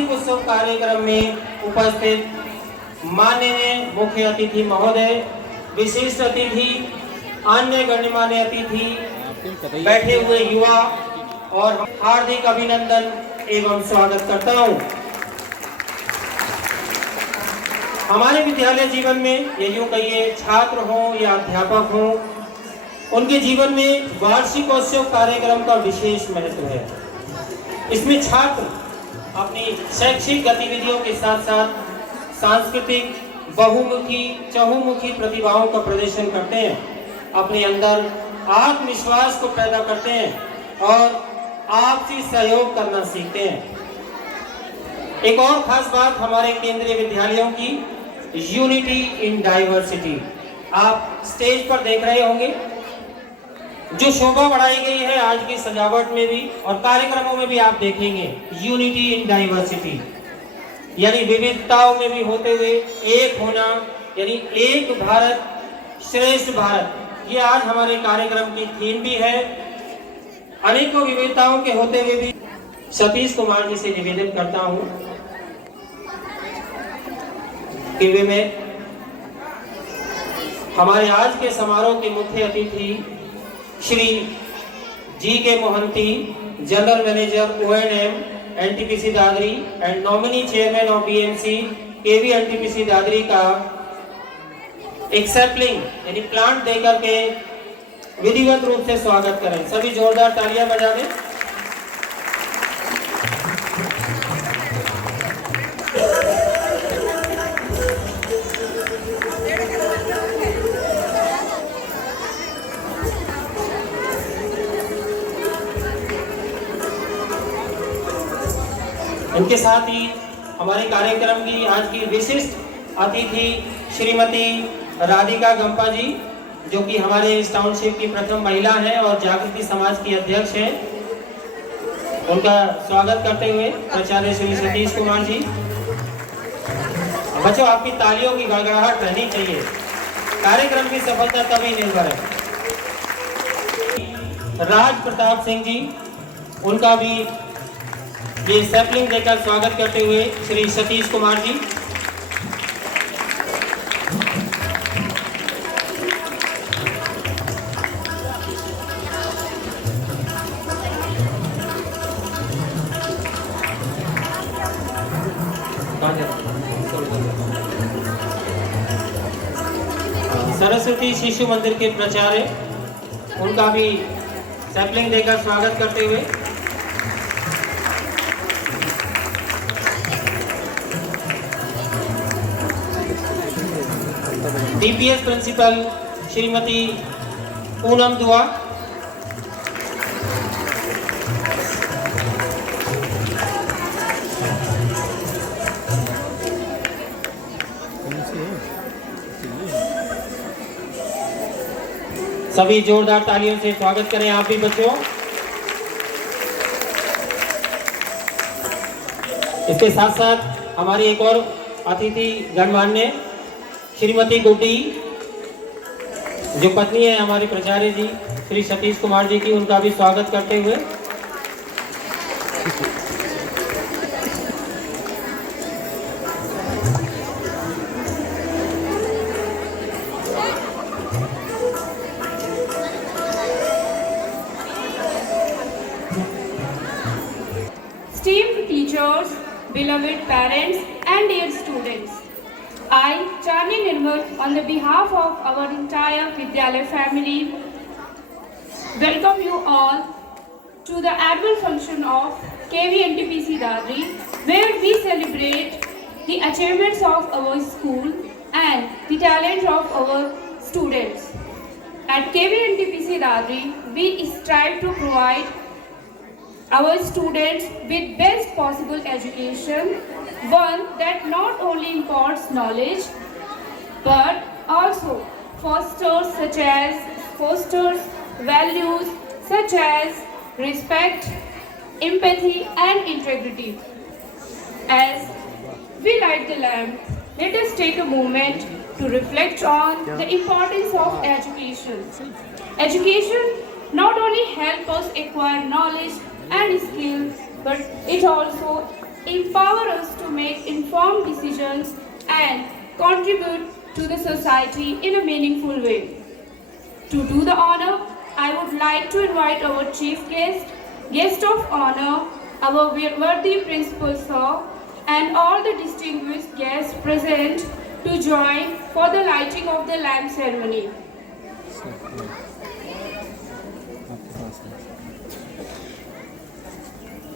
वार्षिक उत्सव कार्यक्रम में उपस्थित माननीय मुख्य अतिथि महोदय, विशिष्ट अतिथि, अन्य गणमान्य अतिथि, बैठे हुए युवा और हार्दिक अभिनंदन एवं स्वागत करता हूं। हमारे विद्यालय जीवन में ये यूं कहिए छात्र हों या अध्यापक हों, उनके जीवन में वार्षिकोत्सव कार्यक्रम का विशेष महत्व है। इसमें छात्र अपनी शैक्षिक गतिविधियों के साथ साथ सांस्कृतिक, बहुमुखी, चहुमुखी प्रतिभाओं का प्रदर्शन करते हैं, अपने अंदर आत्मविश्वास को पैदा करते हैं और आपसी सहयोग करना सीखते हैं। एक और खास बात हमारे केंद्रीय विद्यालयों की यूनिटी इन डाइवर्सिटी। आप स्टेज पर देख रहे होंगे जो शोभा बढ़ाई गई है आज की सजावट में भी और कार्यक्रमों में भी आप देखेंगे, यूनिटी इन डाइवर्सिटी यानी विविधताओं में भी होते हुए एक होना, यानी एक भारत श्रेष्ठ भारत, ये आज हमारे कार्यक्रम की थीम भी है। अनेकों विविधताओं के होते हुए भी सतीश कुमार जी से निवेदन करता हूं कि वे में हमारे आज के समारोह के मुख्य अतिथि श्री जी के Mohanty, general manager ONM NTPC Dadri and nominee chairman of BMC KV NTPC Dadri का एक सैपलिंग यानी प्लांट देकर के विधिवत रूप से स्वागत करें। सभी जोरदार तालियां बजा दें। इनके साथ ही हमारे कार्यक्रम की आज की विशिष्ट अतिथि श्रीमती राधिका गंपा जी, जो कि हमारे इस टाउनशिप की प्रथम महिला हैं और जागृति समाज की अध्यक्ष हैं, उनका स्वागत करते हुए प्राचार्य श्री सतीश कुमार जी। बच्चों, आपकी तालियों की गड़गड़ाहट रहनी चाहिए, कार्यक्रम की सफलता तभी निर्भर है। राज प्रताप सिंह जी, उनका भी ये सैपलिंग देकर स्वागत करते हुए श्री सतीश कुमार जी। सरस्वती शिशु मंदिर के प्राचार्य, उनका भी सैपलिंग देकर स्वागत करते हुए DPS प्रिंसिपल श्रीमती पूनम दुआ, सभी जोरदार तालियों से स्वागत करें आप भी बच्चों। इसके साथ साथ हमारी एक और अतिथि गणमान्य श्रीमती गुड्डी, जो पत्नी है हमारे प्राचार्य जी श्री सतीश कुमार जी की, उनका भी स्वागत करते हुए esteemed teachers, beloved parents and dear students, I, Charni Nirmal, on the behalf of our entire Vidyalaya family, welcome you all to the annual function of KV NTPC Dadri, where we celebrate the achievements of our school and the talent of our students. At KV NTPC Dadri, we strive to provide our students with best possible education, one that not only imparts knowledge but also fosters values such as respect, empathy and integrity. As we light the lamp, let us take a moment to reflect on the importance of education. Education not only helps us acquire knowledge and skills, but it also empower us to make informed decisions and contribute to the society in a meaningful way. To do the honor, I would like to invite our chief guest of honor, our worthy principal sir, and all the distinguished guests present to join for the lighting of the lamp ceremony.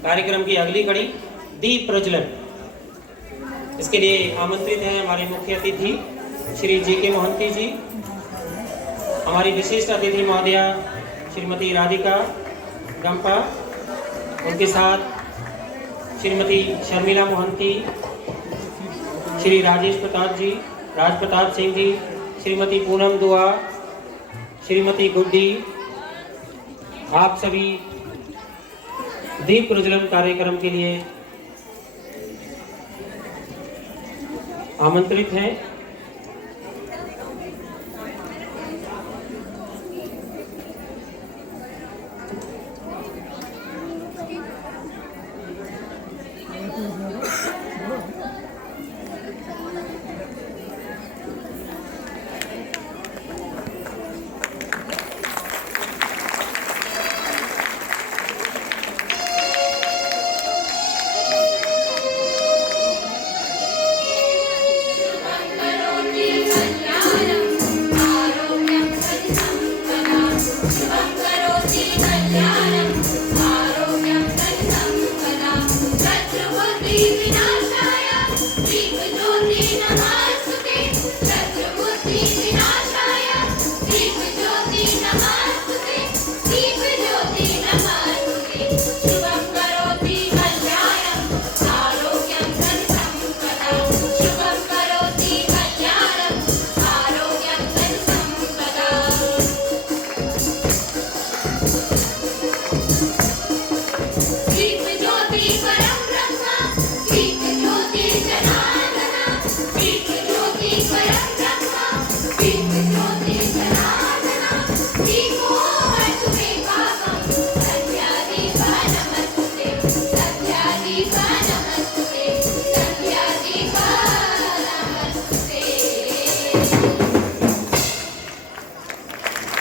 कार्यक्रम की अगली कड़ी दीप प्रज्वलन। इसके लिए आमंत्रित हैं हमारे मुख्य अतिथि श्री जे.के. मोहंती जी, हमारी विशिष्ट अतिथि महोदया श्रीमती राधिका गंपा, उनके साथ श्रीमती शर्मिला मोहंती, श्री राजेश प्रताप जी, राज प्रताप सिंह जी, श्रीमती पूनम दुआ, श्रीमती गुड्डी, आप सभी दीप प्रज्वलन कार्यक्रम के लिए आमंत्रित हैं।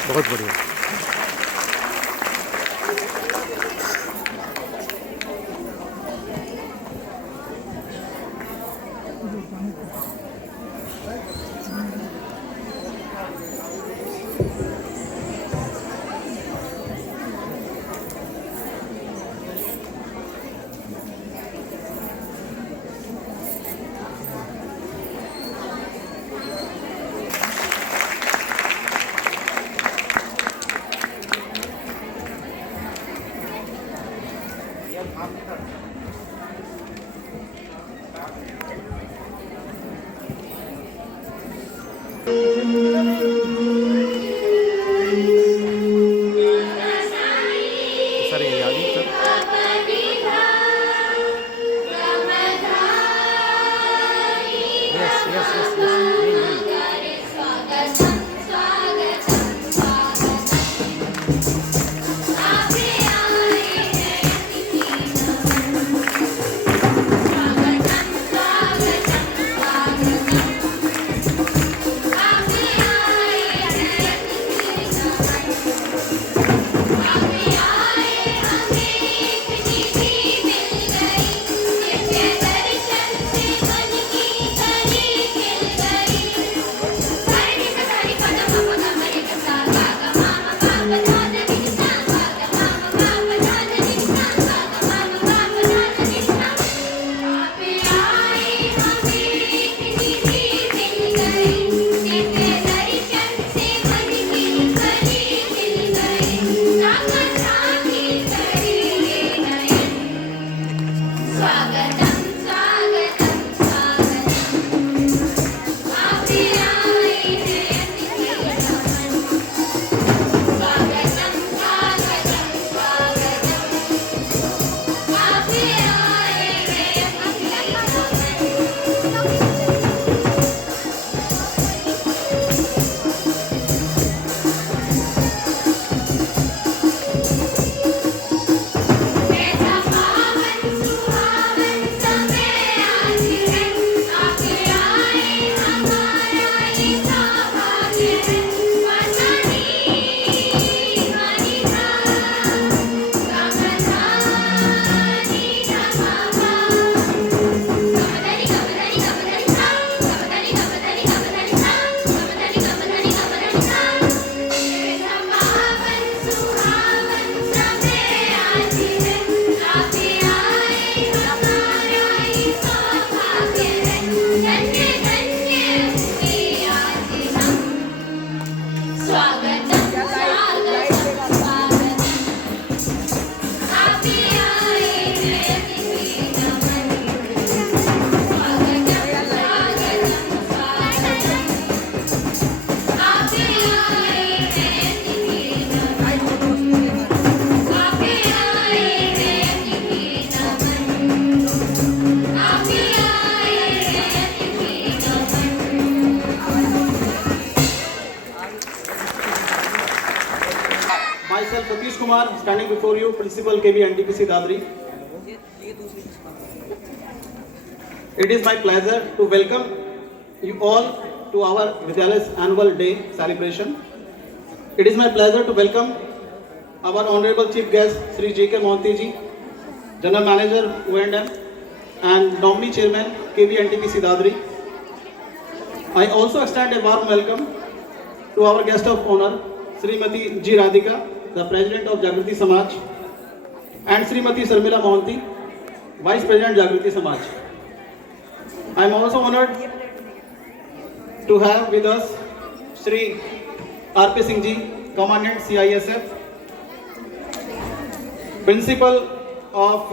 बहुत बढ़िया। सर ये याद ही sir. Yes yes yes Kumar, standing before you, Principal KB NTPC Dadri. It is my pleasure to welcome you all to our Vidyalay's annual day celebration. It is my pleasure to welcome our honorable chief guest, Sri J.K. Mohanty ji, General Manager O&M and nominee chairman KB NTPC Dadri. I also extend a warm welcome to our guest of honor, Srimati G. Radhika, the President of Jagriti Samaj, and Srimati Sarmila Mohanty, Vice President Jagriti Samaj. I am also honored to have with us Sri R.P. Singh ji, Commandant CISF, Principal of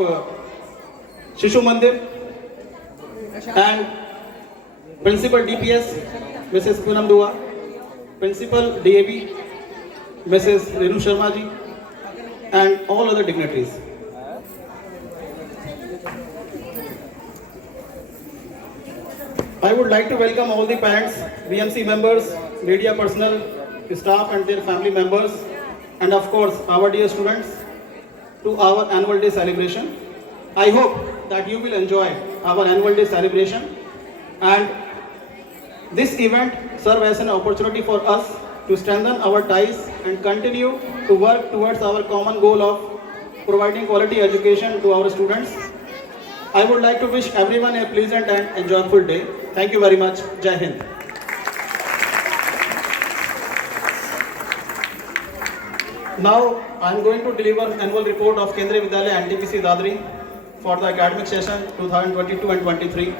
Shishu Mandir, and Principal DPS, Mrs. Poonam Dua, Principal DAB, Mrs. Renu Sharma ji, and all other dignitaries. I would like to welcome all the parents, BMC members, media personnel, staff and their family members, and of course our dear students to our annual day celebration. I hope that you will enjoy our annual day celebration, and this event serves as an opportunity for us to strengthen our ties and continue to work towards our common goal of providing quality education to our students. I would like to wish everyone a pleasant and enjoyable day. Thank you very much. Jai Hind. Now I am going to deliver annual report of Kendriya Vidyalaya NTPC Dadri for the academic session 2022 and 23.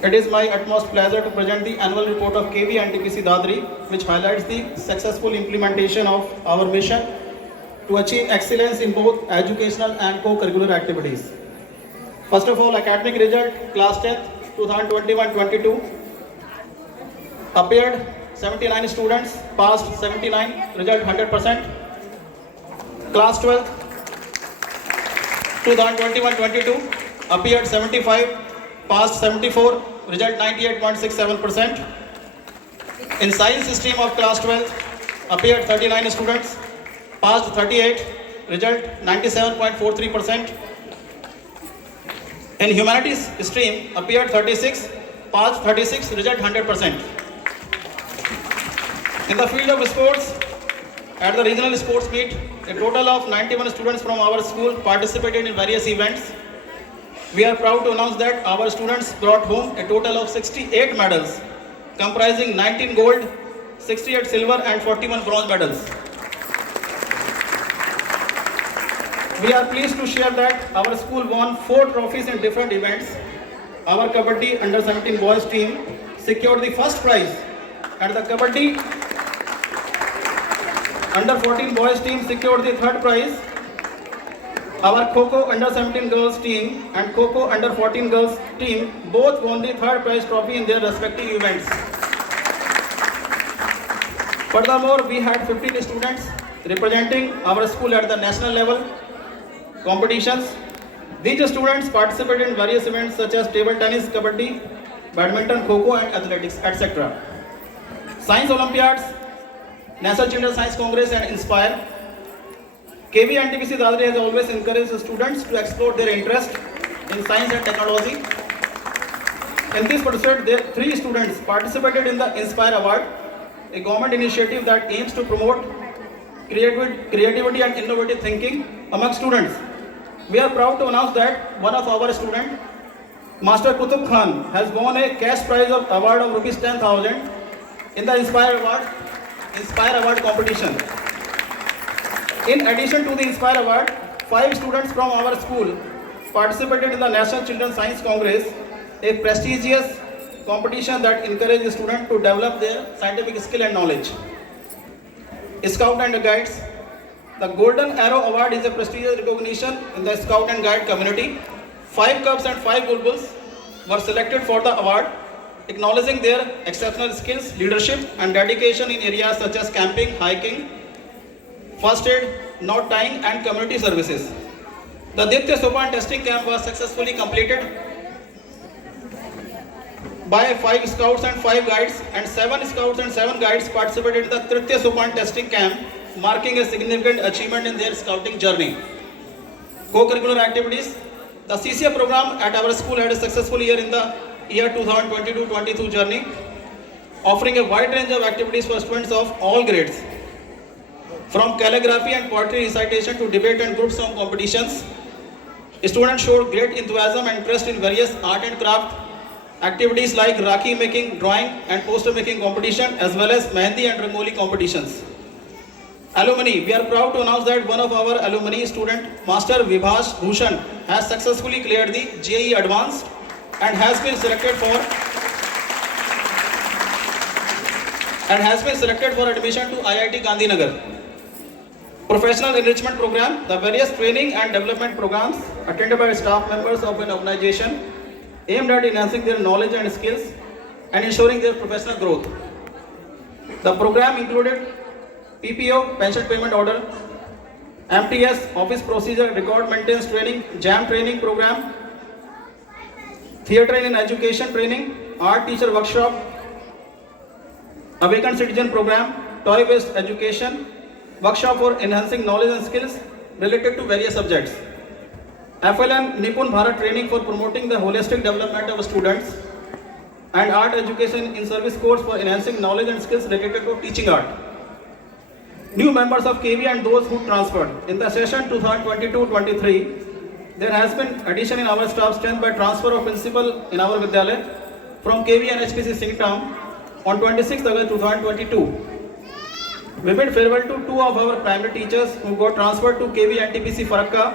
It is my utmost pleasure to present the annual report of KB NTPC Dadri, which highlights the successful implementation of our mission to achieve excellence in both educational and co-curricular activities. First of all, academic result, class 10th 2021-22 appeared 79 students, passed 79, result 100%. Class 12th 2021-22 appeared 75, passed 74, result 98.67%. In science stream of class 12 appeared 39 students, passed 38, result 97.43%. In humanities stream appeared 36, passed 36, result 100%. In the field of sports, at the regional sports meet, a total of 91 students from our school participated in various events. We are proud to announce that our students brought home a total of 68 medals, comprising 19 gold, 68 silver and 41 bronze medals. We are pleased to share that our school won 4 trophies in different events. Our Kabaddi under 17 boys team secured the first prize, and the Kabaddi under 14 boys team secured the third prize. Our Kho-Kho under 17 girls team and Kho-Kho under 14 girls team both won the third prize trophy in their respective events. Furthermore, we had 15 students representing our school at the national level competitions. These students participated in various events such as table tennis, kabaddi, badminton, kho-kho and athletics, etc. Science Olympiads, National Children's Science Congress and Inspire. KB NTPC Dadri has always encouraged students to explore their interest in science and technology. In this pursuit, 3 students participated in the Inspire Award, a government initiative that aims to promote creativity and innovative thinking among students. We are proud to announce that one of our students, Master Kutub Khan, has won a cash prize of award of rupees 10,000 in the Inspire Award competition. In addition to the Inspire Award, 5 students from our school participated in the National Children's Science Congress, a prestigious competition that encourages students to develop their scientific skill and knowledge. Scout and Guides. The Golden Arrow Award is a prestigious recognition in the Scout and Guide community. 5 Cubs and 5 Bulbuls were selected for the award, acknowledging their exceptional skills, leadership and dedication in areas such as camping, hiking, first aid, knot tying and community services. The Ditya Sopan testing camp was successfully completed by 5 scouts and 5 guides, and 7 scouts and 7 guides participated in the Tritya Sopan testing camp marking a significant achievement in their scouting journey. Co-curricular activities. The CCA program at our school had a successful year in the year 2022-22 journey, offering a wide range of activities for students of all grades. From calligraphy and poetry recitation to debate and group song competitions, students showed great enthusiasm and interest in various art and craft activities like Rakhi making, drawing and poster making competition, as well as Mehndi and Rangoli competitions. Alumni, we are proud to announce that one of our alumni student, Master Vibhash Bhushan, has successfully cleared the JEE Advanced and has been selected for admission to IIT Gandhinagar. Professional enrichment program. The various training and development programs attended by staff members of an organization aimed at enhancing their knowledge and skills and ensuring their professional growth. The program included PPO, pension payment order, MTS, office procedure, record maintenance training, JAM training program, theatre and education training, art teacher workshop, awakened citizen program, toy-based education, workshop for enhancing knowledge and skills related to various subjects. FLN Nipun Bharat training for promoting the holistic development of students, and art education in service course for enhancing knowledge and skills related to teaching art. New members of KV and those who transferred. In the session 2022-23, there has been addition in our staff strength by transfer of principal in our Vidyalaya from KV and HPC Singtown on 26th August 2022. We bid farewell to two of our primary teachers who got transferred to KV NTPC Farakka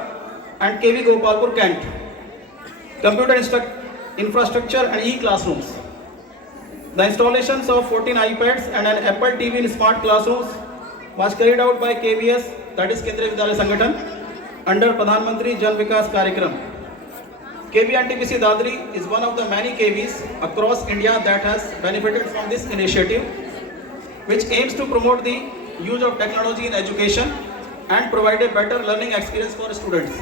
and KV Gopalpur Kent. Computer infrastructure and e-classrooms. The installations of 14 iPads and an Apple TV in smart classrooms was carried out by KVS, that is Kendriya Vidyalaya Sangathan, under Pradhan Mantri Jan Vikas Karyakram. KV NTPC Dadri is one of the many KVs across India that has benefited from this initiative, which aims to promote the use of technology in education and provide a better learning experience for students.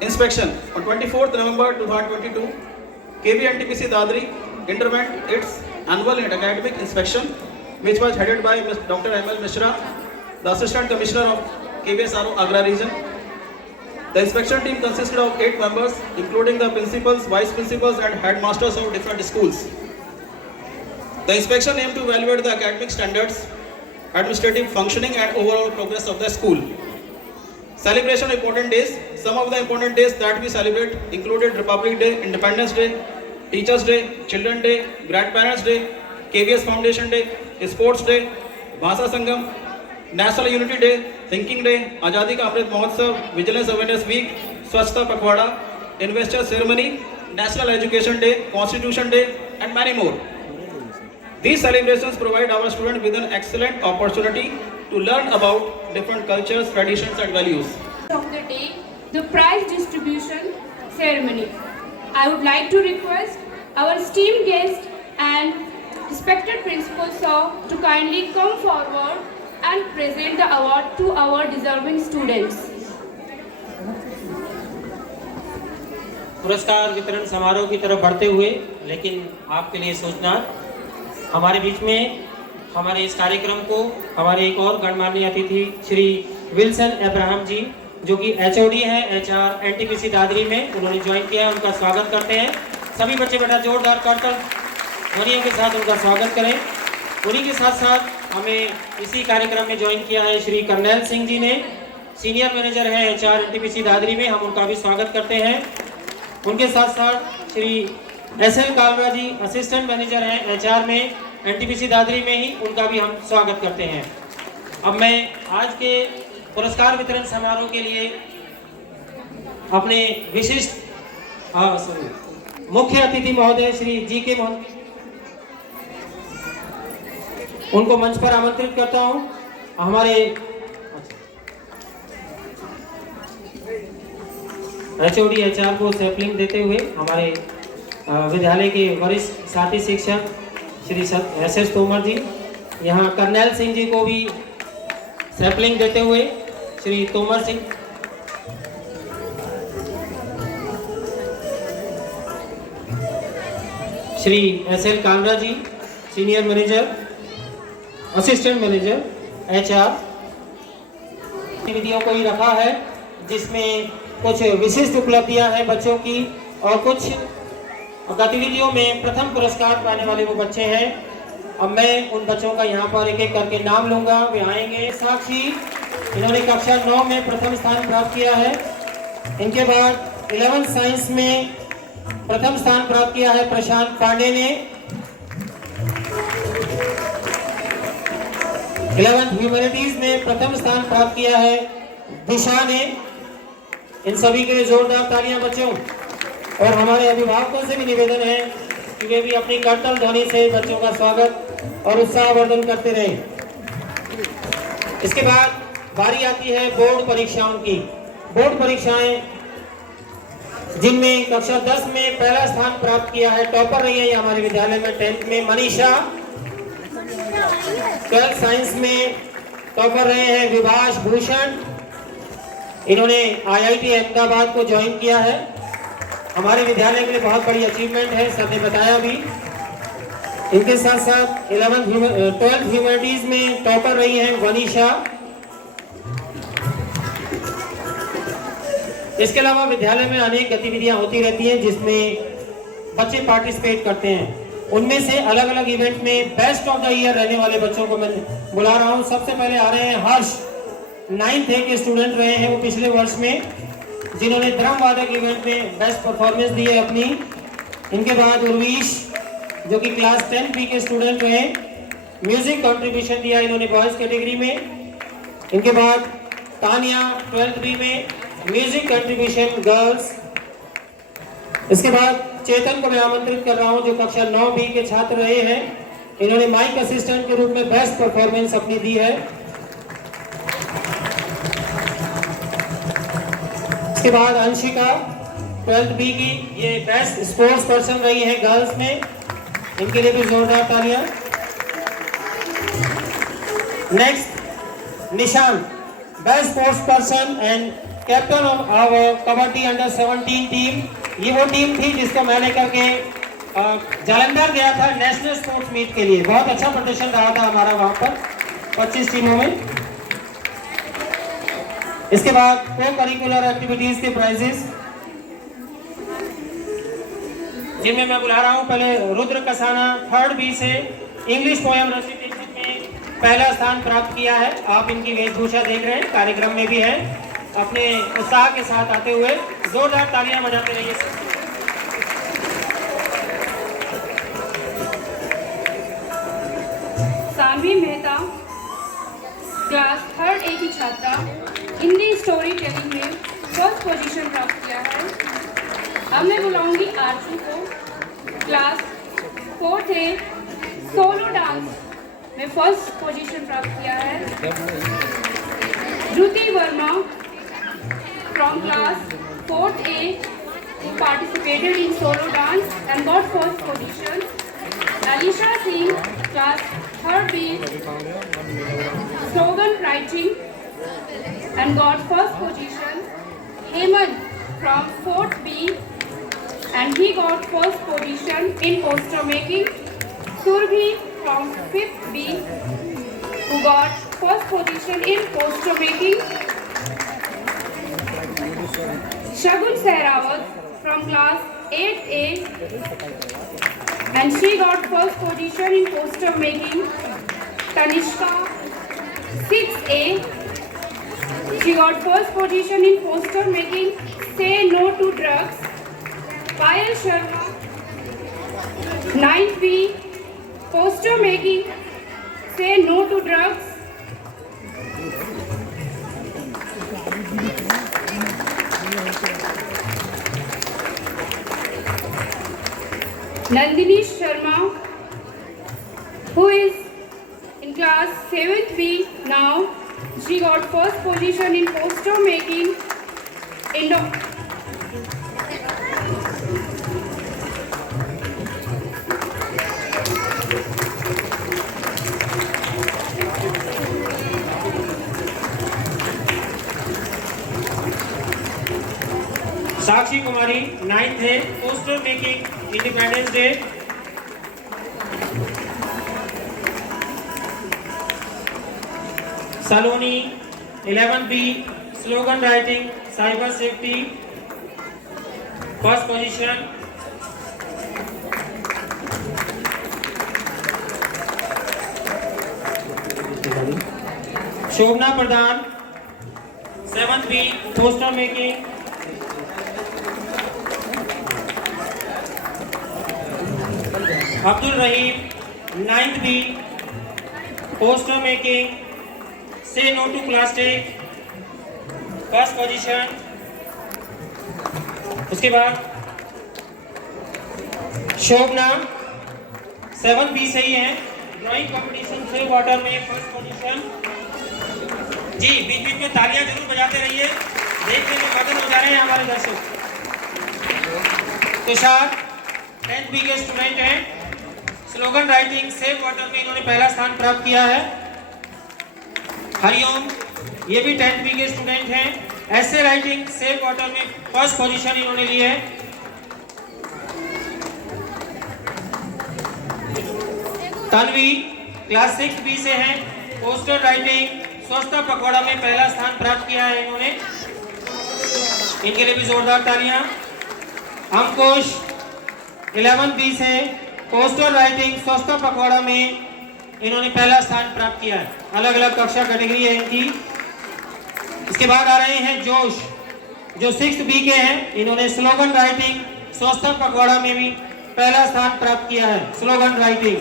Inspection. On 24th November 2022, KV NTPC Dadri intervened its annual academic inspection, which was headed by Dr. M.L. Mishra, the Assistant Commissioner of KVSRO Agra region. The inspection team consisted of 8 members, including the principals, vice principals and headmasters of different schools. The inspection aimed to evaluate the academic standards, administrative functioning and overall progress of the school. Celebration of important days. Some of the important days that we celebrate included Republic Day, Independence Day, Teachers Day, Children Day, Grandparents Day, KVS Foundation Day, Sports Day, Bhasa Sangam, National Unity Day, Thinking Day, Azadi Ka Amrit Mahotsav, Vigilance Awareness Week, Swachhta Pakhwada, Investor Ceremony, National Education Day, Constitution Day and many more. These celebrations provide our students with an excellent opportunity to learn about different cultures, traditions and values. Of the day, the prize distribution ceremony. I would like to request our esteemed guests and respected principals to kindly come forward and present the award to our deserving students. पुरस्कार वितरण समारोह की तरफ बढ़ते हुए, लेकिन आपके लिए सूचना, हमारे बीच में हमारे इस कार्यक्रम को हमारे एक और गणमान्य अतिथि श्री विल्सन अब्राहम जी, जो कि HOD हैं HR NTPC दादरी में, उन्होंने ज्वाइन किया है। उनका स्वागत करते हैं। सभी बच्चे बेटा जोरदार करतल ध्वनियों के साथ उनका स्वागत करें। उन्हीं के साथ साथ हमें इसी कार्यक्रम में ज्वाइन किया है श्री करनैल सिंह जी ने, सीनियर मैनेजर हैं HR NTPC दादरी में, हम उनका भी स्वागत करते हैं। उनके साथ साथ श्री SL कालरा जी, असिस्टेंट मैनेजर हैं HR में NTPC दादरी में ही, उनका भी हम स्वागत करते हैं। अब मैं आज के पुरस्कार वितरण समारोह के लिए अपने विशिष्ट मुख्य अतिथि महोदय श्री GK मोहन, उनको मंच पर आमंत्रित करता हूं। हमारे HOD HR को सैम्पलिंग देते हुए हमारे विद्यालय के वरिष्ठ साथी शिक्षक श्री SS तोमर जी, यहाँ करनैल सिंह जी को भी सैम्पलिंग देते हुए Shri Tomar Singh, Shri SL Kalra ji, senior manager, assistant manager HR गतिविधियों को ही रखा है, जिसमें कुछ विशिष्ट उपलब्धियां हैं बच्चों की और कुछ गतिविधियों में प्रथम पुरस्कार पाने वाले वो बच्चे हैं। अब मैं उन बच्चों का यहाँ पर एक एक करके नाम लूंगा, वे आएंगे। साक्षी, इन्होंने कक्षा 9 में प्रथम स्थान प्राप्त किया है। इनके बाद 11th साइंस में प्रथम स्थान प्राप्त किया है प्रशांत पांडे ने। 11th ह्यूमैनिटीज में प्रथम स्थान प्राप्त किया है दिशा ने। इन सभी के लिए जोरदार तालियां बच्चों। और हमारे अभिभावकों से भी निवेदन है कि वे भी अपनी करतल ध्वनि से बच्चों का स्वागत और उत्साहवर्धन करते रहें। इसके बाद बारी आती है बोर्ड परीक्षाओं की। बोर्ड परीक्षाएं जिनमें कक्षा 10 में पहला स्थान प्राप्त किया है, टॉपर रही है हमारे विद्यालय में 10th में मनीषा। 12th साइंस में टॉपर रहे हैं विभाष भूषण। इन्होंने IIT अहमदाबाद को ज्वाइन किया है। हमारे विद्यालय के लिए बहुत बड़ी अचीवमेंट है, सर ने बताया भी। इनके साथ साथ 12th ह्यूमैनिटीज में टॉपर रही हैं वनीशा। इसके अलावा विद्यालय में अनेक गतिविधियां होती रहती हैं जिसमें बच्चे पार्टिसिपेट करते हैं। उनमें से अलग अलग इवेंट में बेस्ट ऑफ द ईयर रहने वाले बच्चों को मैं बुला रहा हूं। सबसे पहले आ रहे हैं हर्ष, 9th A के स्टूडेंट रहे हैं वो पिछले वर्ष में, जिन्होंने ड्रम वादक इवेंट में बेस्ट परफॉर्मेंस दी है अपनी। इनके बाद उर्वीश, जो कि क्लास 10 B के स्टूडेंट रहे, म्यूजिक कंट्रीब्यूशन दिया इन्होंने बॉयज कैटेगरी में। इनके बाद तानिया 12th B में म्यूजिक कंट्रीब्यूशन गर्ल्स। इसके बाद चेतन को मैं आमंत्रित कर रहा हूं, जो कक्षा 9 B के छात्र रहे हैं। इन्होंने माइक असिस्टेंट के रूप में बेस्ट परफॉर्मेंस अपनी दी है। इसके बाद अंशिका 12th B की, ये बेस्ट स्पोर्ट्स पर्सन रही है गर्ल्स में। इनके लिए भी जोरदार तालियां। Next Nishant, best sports person and captain of our kabaddi under 17 team. ये वो टीम थी जिसको मैं लेकर के जालंधर गया था नेशनल स्पोर्ट्स मीट के लिए। बहुत अच्छा प्रदर्शन रहा था हमारा वहां पर 25 टीमों में। इसके बाद को करिकुलर एक्टिविटीज के प्राइजेस, जिनमें मैं बुला रहा हूं पहले रुद्र कसाना 3rd B से इंग्लिश पोएम रेसिटेशन में पहला स्थान प्राप्त किया है। आप इनकी वेशभूषा देख रहे हैं, कार्यक्रम में भी है, अपने उत्साह के साथ आते हुए जोरदार तालियां बजाते रहिए। Saanvi Mehta, class 3rd A की छात्रा, हिंदी स्टोरी टेलिंग में 1st पोजीशन प्राप्त किया है। अब मैं बुलाऊंगी आरती को, class 4th A solo dance में 1st पोजीशन प्राप्त किया है। Shruti Verma from class 4th A who participated in solo dance and got 1st position. Alisha Singh, class 3rd B, slogan writing and got 1st position. Hemant from 4th B and he got 1st position in poster making. Surbhi from 5th B who got 1st position in poster making. Shagun Sehrawat from class 8th A and she got 1st position in poster making. Tanishka 6th A, she got 1st position in poster making. Say no to drugs. Payal Sharma 9th B, poster making. Say no to drugs. Nandini Sharma, who is in class 7th B now, she got 1st position in poster making. Sakshi Kumari 9th है, poster making Independence Day. Saloni 11B slogan writing cyber safety first position. Shobhana Pradhan 7B poster making. Abdul Rahim 9B poster making से no to plastic first position. उसके बाद Shobhana 7B से ही है drawing competition से water में first position. जी बीच बीच में तालियां जरूर बजाते रहिए, देखने में मगन हो जा रहे हैं हमारे दर्शक। तुषार 10B के स्टूडेंट हैं, स्लोगन राइटिंग सेव वाटर में इन्होंने पहला स्थान प्राप्त किया है। हरिओम ये भी 10B के स्टूडेंट हैं, ऐसे राइटिंग सेव वाटर में फर्स्ट पोजीशन इन्होंने ली है। तन्वी क्लास 6B से हैं, पोस्टर राइटिंग स्वच्छता पखवाड़ा में पहला स्थान प्राप्त किया है इन्होंने, इनके लिए भी जोरदार तालियां। अंकुश 11B से पोस्टर राइटिंग स्वच्छता पखवाड़ा में इन्होंने पहला स्थान प्राप्त किया है। अलग अलग कक्षा कैटेगरी है इनकी। इसके बाद आ रहे हैं जोश जो 6B के हैं, इन्होंने स्लोगन राइटिंग स्वच्छता पखवाड़ा में भी पहला स्थान प्राप्त किया है स्लोगन राइटिंग।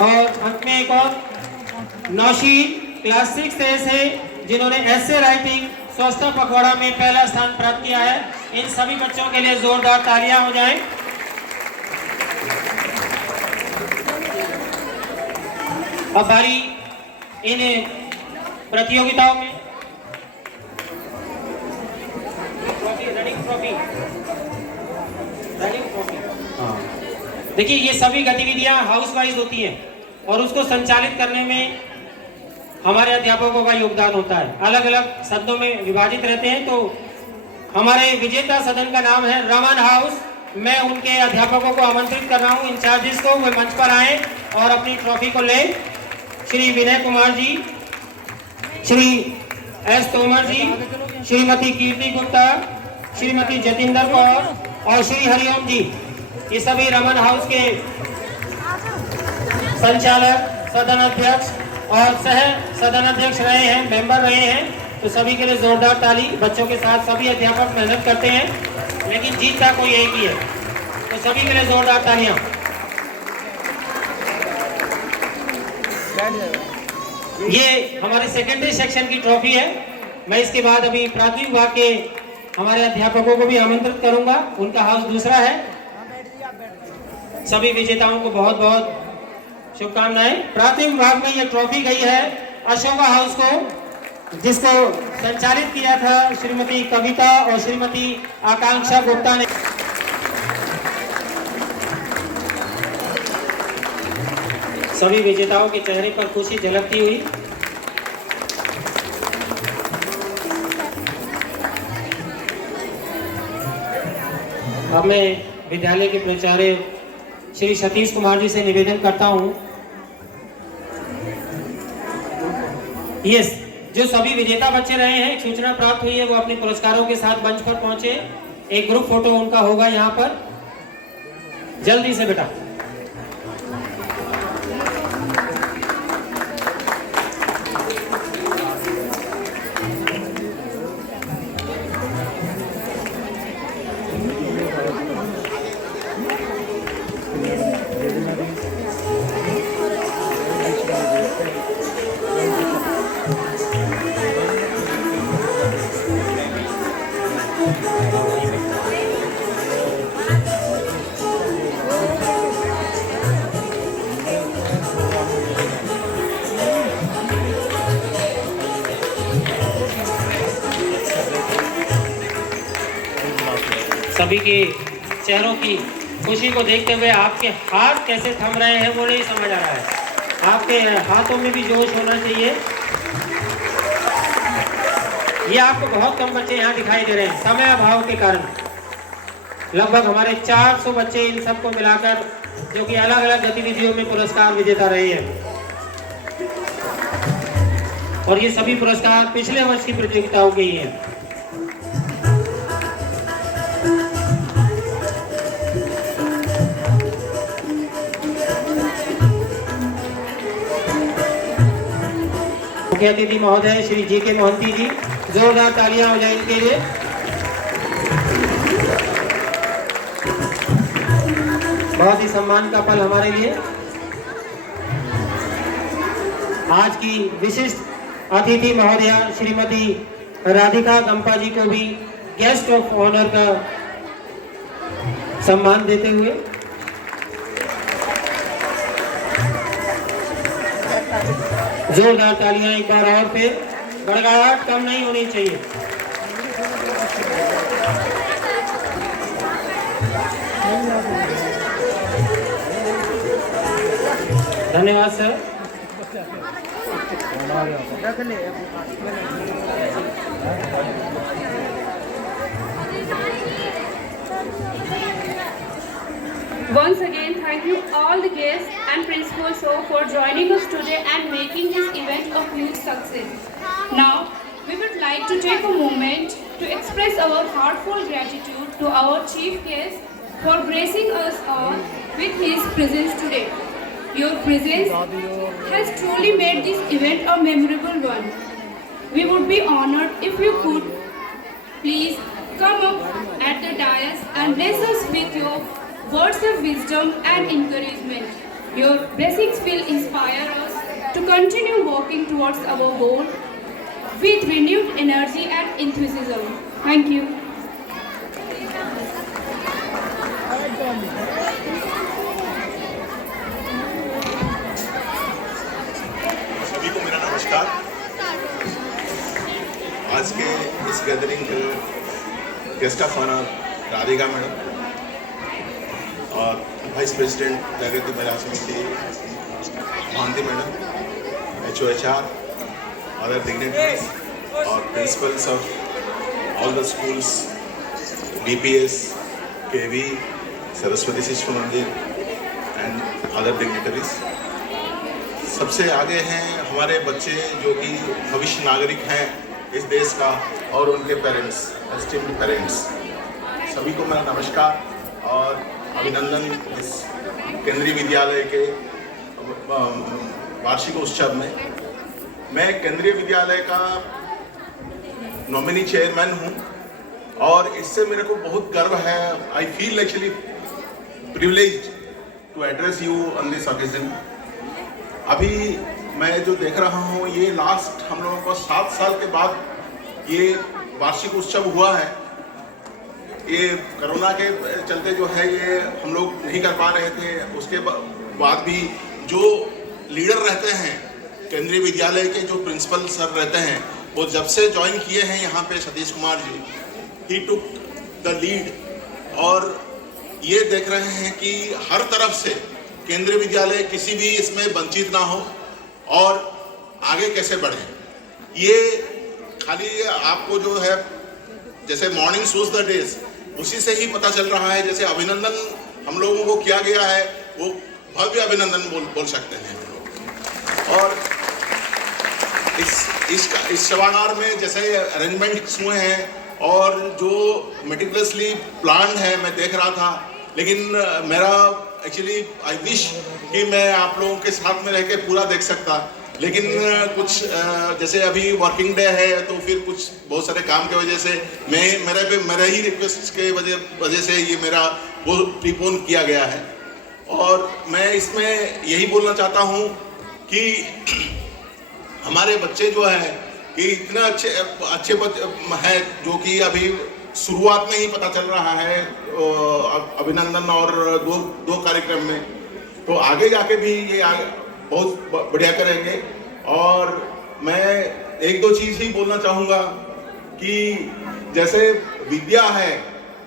और अंत में एक और नौशीन क्लास 6A से जिन्होंने ऐसे राइटिंग स्वच्छता पखवाड़ा में पहला स्थान प्राप्त किया है। इन सभी बच्चों के लिए जोरदार तालियां हो जाएं। अब बारी इन प्रतियोगिताओं में रनिंग ट्रॉफी। देखिए ये सभी गतिविधियां हाउस वाइज होती हैं और उसको संचालित करने में हमारे अध्यापकों का योगदान होता है। अलग अलग सदनों में विभाजित रहते हैं। तो हमारे विजेता सदन का नाम है रमन हाउस। मैं उनके अध्यापकों को आमंत्रित कर रहा हूं, इंचार्जेस को, वे मंच पर आए और अपनी ट्रॉफी को ले। श्री विनय कुमार जी, श्री एस तोमर जी, श्रीमती कीर्ति गुप्ता, श्रीमती जतिंदर कौर और श्री हरिओम जी, ये सभी रमन हाउस के संचालक, सदन अध्यक्ष और सह सदन अध्यक्ष रहे हैं, मेंबर रहे हैं। तो सभी के लिए जोरदार ताली। बच्चों के साथ सभी अध्यापक मेहनत करते हैं, लेकिन जीतता कोई एक ही है। तो सभी के लिए जोरदार तालियां। ये हमारे सेकेंडरी सेक्शन की ट्रॉफी है। मैं इसके बाद अभी प्राथमिक विभाग के हमारे अध्यापकों को भी आमंत्रित करूंगा, उनका हाउस दूसरा है। सभी विजेताओं को बहुत बहुत शुभकामनाएं। प्राथमिक विभाग में ये ट्रॉफी गई है अशोका हाउस को, जिसको संचालित किया था श्रीमती कविता और श्रीमती आकांक्षा गुप्ता ने। सभी विजेताओं के चेहरे पर खुशी झलकती हुई। अब मैं विद्यालय के प्राचार्य श्री सतीश कुमार जी से निवेदन करता हूं, जो सभी विजेता बच्चे रहे हैं, सूचना प्राप्त हुई है, वो अपने पुरस्कारों के साथ मंच पर पहुंचे। एक ग्रुप फोटो उनका होगा यहाँ पर, जल्दी से बेटा। सभी के चेहरों की खुशी को देखते हुए आपके हाथ कैसे थम रहे हैं वो नहीं समझ आ रहा है। आपके हाथों में भी जोश होना चाहिए। ये आपको बहुत कम बच्चे यहाँ दिखाई दे रहे हैं समय अभाव के कारण। लगभग हमारे 400 बच्चे इन सबको मिलाकर, जो कि अलग अलग गतिविधियों में पुरस्कार विजेता रहे हैं। और ये सभी पुरस्कार पिछले वर्ष की प्रतियोगिताओं के ही हैं। मुख्य अतिथि महोदय श्री जी.के. मोहंती जी, जोरदार तालियां हो जाए इनके लिए। बहुत ही सम्मान का पल हमारे लिए। आज की विशिष्ट अतिथि महोदया श्रीमती राधिका गंपा जी को भी गेस्ट ऑफ ऑनर का सम्मान देते हुए जोरदार तालियां एक बार और फिर। गड़गड़ाहट कम नहीं होनी चाहिए। धन्यवाद sir. Once again, thank you all the guests and principals for joining us today and making this event a huge success. Now, we would like to take a moment to express our heartfelt gratitude to our chief guest for gracing us all with his presence today. Your presence has truly made this event a memorable one. We would be honored if you could please come up at the dais and bless us with your words of wisdom and encouragement. Your blessings will inspire us to continue working towards our goal with renewed energy and enthusiasm. Thank you. सभी को मेरा नमस्कार। आज के इस gathering के guest of honour Radhika madam और vice president Jagriti Mahila Samiti Mohanty madam, HOHR, other dignitaries और principals of all the schools, DPS, KV, Saraswati Shishu Mandir and other dignitaries. सबसे आगे हैं हमारे बच्चे जो कि भविष्य नागरिक हैं इस देश का, और उनके पेरेंट्स, एस्टीम्ड पेरेंट्स। सभी को मेरा नमस्कार और अभिनंदन इस केंद्रीय विद्यालय के वार्षिक उत्सव में। मैं केंद्रीय विद्यालय का नॉमिनी चेयरमैन हूं और इससे मेरे को बहुत गर्व है। I feel actually privileged to address you on this occasion. अभी मैं जो देख रहा हूँ ये लास्ट हम लोगों को 7 साल के बाद ये वार्षिक उत्सव हुआ है। ये कोरोना के चलते जो है ये हम लोग नहीं कर पा रहे थे। उसके बाद भी जो लीडर रहते हैं केंद्रीय विद्यालय के, जो प्रिंसिपल सर रहते हैं, वो जब से ज्वाइन किए हैं यहाँ पे सतीश कुमार जी, ही टुक द लीड और ये देख रहे हैं कि हर तरफ से केंद्रीय विद्यालय किसी भी इसमें वंचित ना हो और आगे कैसे बढ़े। ये खाली आपको जो है जैसे मॉर्निंग शोज द डेज उसी से ही पता चल रहा है। जैसे अभिनंदन हम लोगों को किया गया है वो भव्य अभिनंदन बोल सकते हैं हम लोग। और इस सभागार में जैसे अरेंजमेंट्स हुए हैं और जो मेटिकुलसली प्लान्ड है मैं देख रहा था, लेकिन मेरा एक्चुअली आई विश कि मैं आप लोगों के साथ में रह के पूरा देख सकता, लेकिन कुछ जैसे अभी वर्किंग डे है तो फिर कुछ बहुत सारे काम की वजह से मेरे ही रिक्वेस्ट के वजह से ये मेरा वो प्रीपोन किया गया है। और मैं इसमें यही बोलना चाहता हूँ कि हमारे बच्चे जो है कि इतना अच्छे हैं जो कि अभी शुरुआत में ही पता चल रहा है अभिनंदन और दो कार्यक्रम में, तो आगे जाके भी ये बहुत बढ़िया करेंगे। और मैं एक दो चीज़ ही बोलना चाहूँगा कि जैसे विद्या है,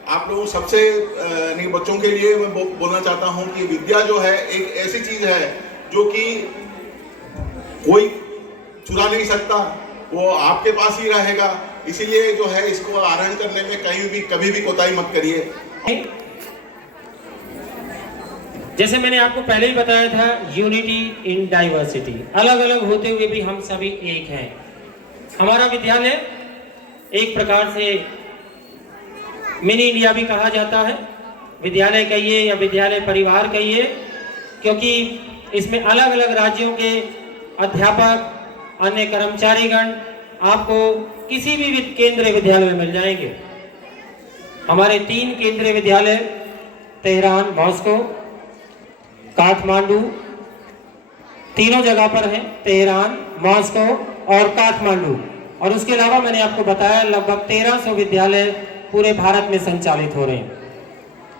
आप लोगों सबसे नहीं बच्चों के लिए मैं बोलना चाहता हूँ कि विद्या जो है एक ऐसी चीज़ है जो कि कोई चुरा नहीं सकता, वो आपके पास ही रहेगा। इसीलिए जो है इसको आहरण करने में कभी भी कोताही मत करिए। जैसे मैंने आपको पहले ही बताया था, यूनिटी इन डाइवर्सिटी, अलग अलग होते हुए भी हम सभी एक हैं। हमारा विद्यालय एक प्रकार से मिनी इंडिया भी कहा जाता है, विद्यालय कहिए या विद्यालय परिवार कहिए, क्योंकि इसमें अलग अलग राज्यों के अध्यापक, अन्य कर्मचारीगण आपको किसी भी केंद्रीय विद्यालय में मिल जाएंगे। हमारे 3 केंद्रीय विद्यालय तेहरान, मॉस्को, काठमांडू, तीनों जगह पर हैं, तेहरान, मॉस्को और काठमांडू। और उसके अलावा मैंने आपको बताया लगभग 1300 विद्यालय पूरे भारत में संचालित हो रहे हैं।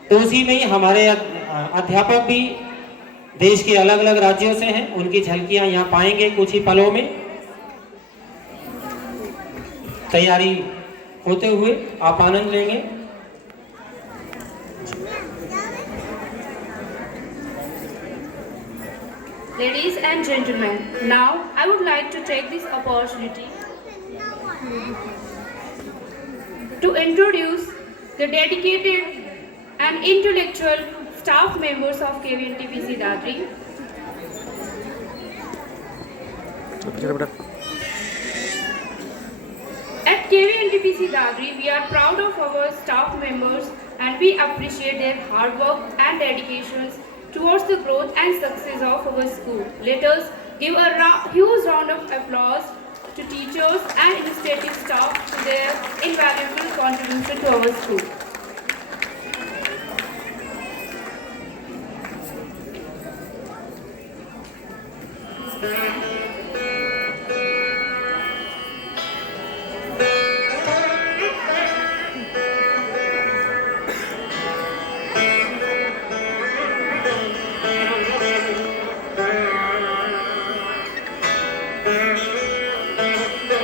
तो उसी में ही हमारे अध्यापक भी देश के अलग अलग राज्यों से हैं, उनकी झलकियां यहाँ पाएंगे कुछ ही पलों में। तैयारी होते हुए आप आनंद लेंगे। Ladies and gentlemen, now I would like to take this opportunity to introduce the dedicated and intellectual staff members of KVNTPC Dadri. At KVNTPC Dadri, we are proud of our staff members and we appreciate their hard work and dedications towards the growth and success of our school. Let us give a huge round of applause to teachers and administrative staff for their invaluable contribution to our school.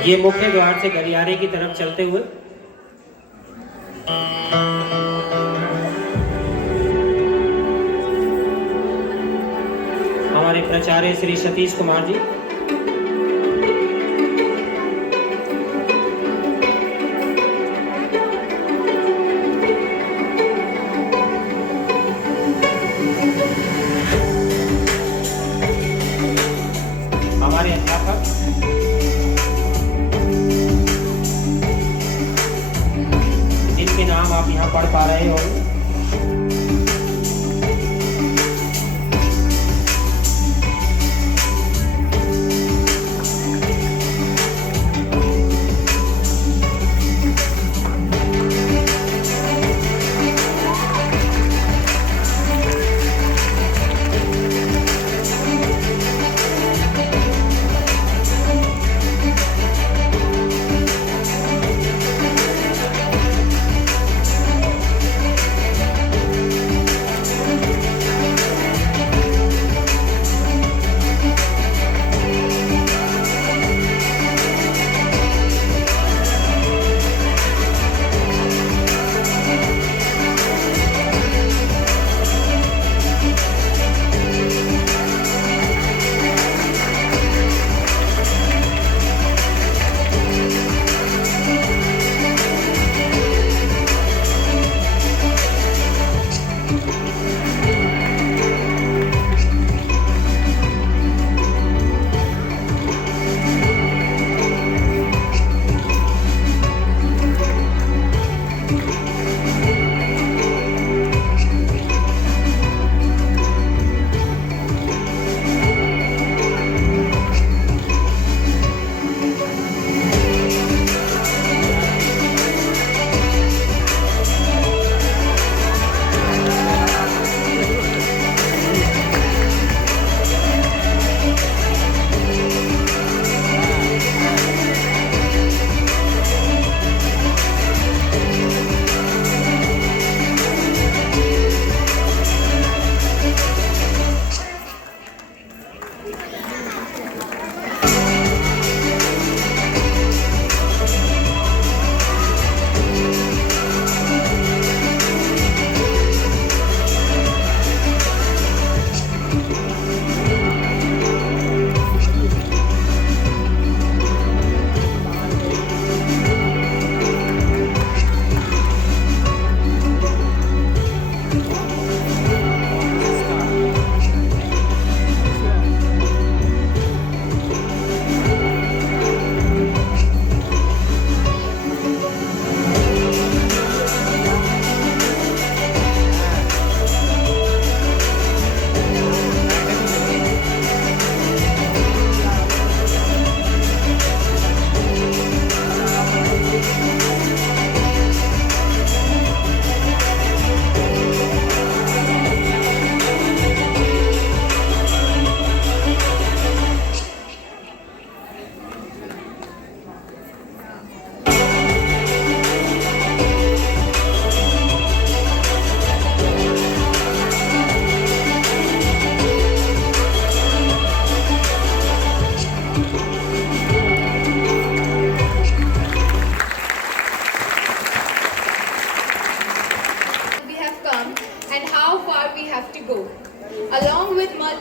ये मुख्य द्वार से गलियारे की तरफ चलते हुए हमारे प्राचार्य श्री सतीश कुमार जी, हमारे अध्यापक जिनके नाम आप यहाँ पढ़ पा रहे हो,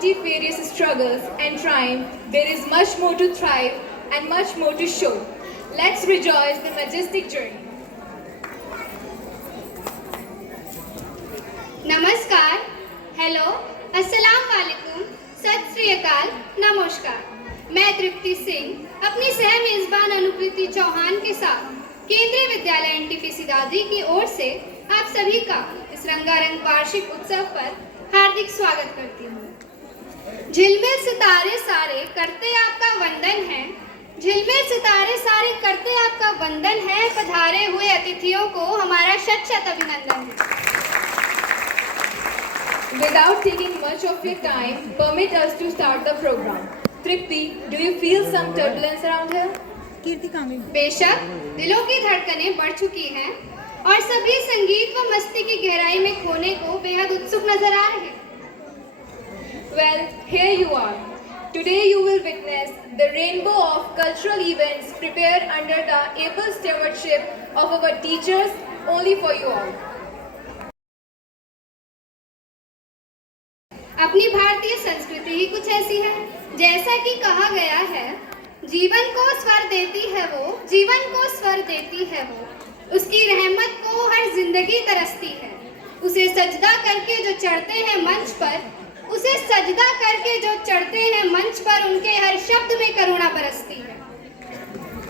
multifarious struggles and triumph, there is much more to thrive and much more to show. Let's rejoice the majestic journey. नमस्कार, हेलो, अस्सलाम वालेकुम, सत श्री अकाल, नमस्कार। मैं तृप्ति सिंह अपनी सह मेजबान अनुकृति चौहान के साथ केंद्रीय विद्यालय एनटीपीसी दादरी की ओर से आप सभी का इस रंगारंग वार्षिक उत्सव पर हार्दिक स्वागत करती हूँ। झिलमिल सितारे सारे करते आपका वंदन है, झिलमिल सितारे सारे करते आपका वंदन है, पधारे हुए अतिथियों को हमारा शत शत अभिनंदन है। Without taking much of your time, permit us to start the program. Tripti, do you feel some turbulence around here? बेशक दिलों की धड़कनें बढ़ चुकी हैं और सभी संगीत व मस्ती की गहराई में खोने को बेहद उत्सुक नजर आ रहे हैं। Well, here you are. Today you will witness the rainbow of cultural events prepared under the able stewardship of our teachers only for you all. अपनी भारतीय संस्कृति ही कुछ ऐसी है, जैसा कि कहा गया है, जीवन को स्वर देती है वो, जीवन को स्वर देती है वो, उसकी रहमत को हर जिंदगी तरसती है, उसे सजदा करके जो चढ़ते हैं मंच पर, उसे सजदा करके जो चढ़ते हैं मंच पर, उनके हर शब्द में करुणा बरसती है।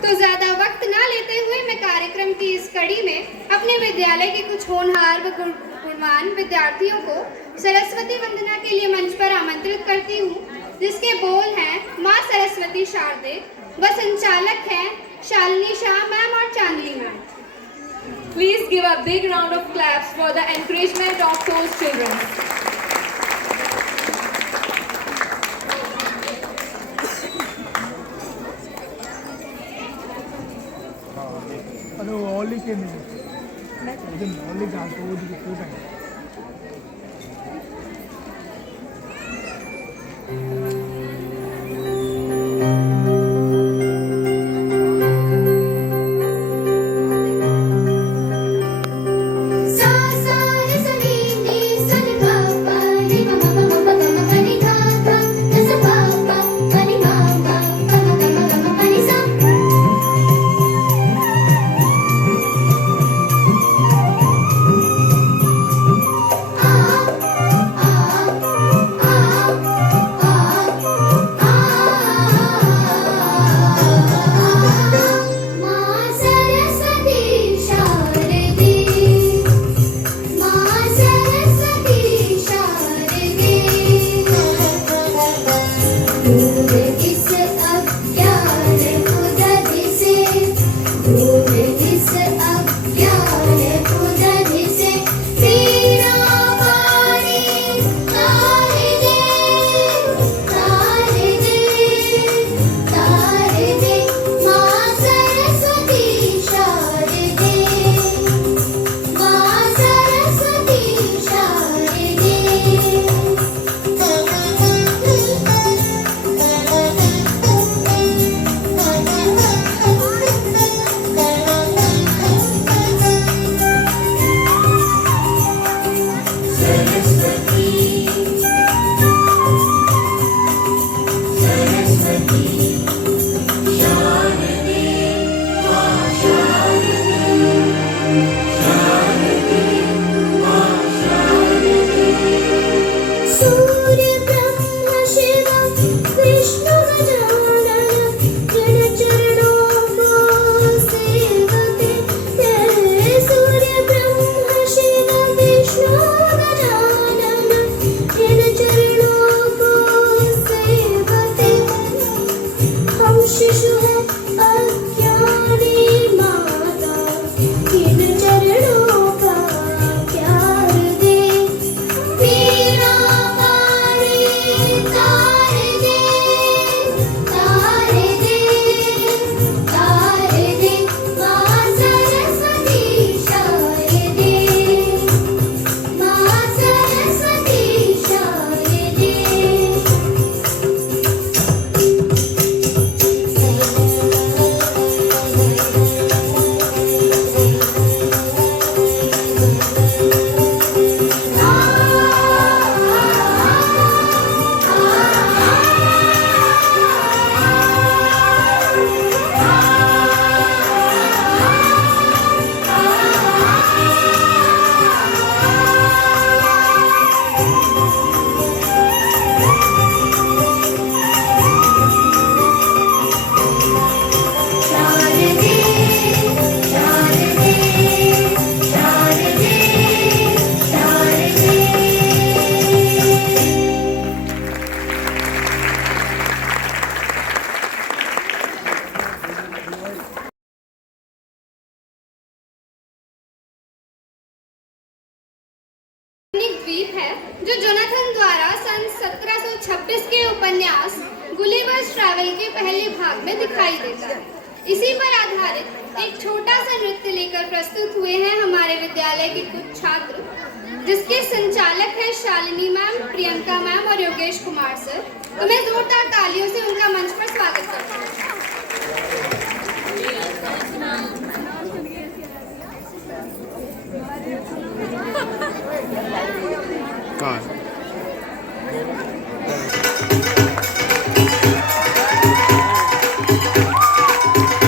तो ज्यादा वक्त ना लेते हुए मैं कार्यक्रम की इस कड़ी में अपने विद्यालय के कुछ होनहार व गुणवान विद्यार्थियों को सरस्वती वंदना के लिए मंच पर आमंत्रित करती हूँ, जिसके बोल हैं माँ सरस्वती शारदे व संचालक हैं शालिनी शाह मैम और चांदनी ma'am. Please give a big round of claps for the encouragement of those children. ओली के नहीं ओली जान तो वो दिखे गीत है जो जोनाथन द्वारा सन 1726 के उपन्यास गुलिवर्स ट्रैवल के पहले भाग में दिखाई देता है। इसी पर आधारित एक छोटा सा नृत्य लेकर प्रस्तुत हुए हैं हमारे विद्यालय के कुछ छात्र, जिसके संचालक हैं शालिनी मैम, प्रियंका मैम और योगेश कुमार सर। तो मैं जोरदार तालियों से उनका मंच पर स्वागत करता हूँ। कहाँ La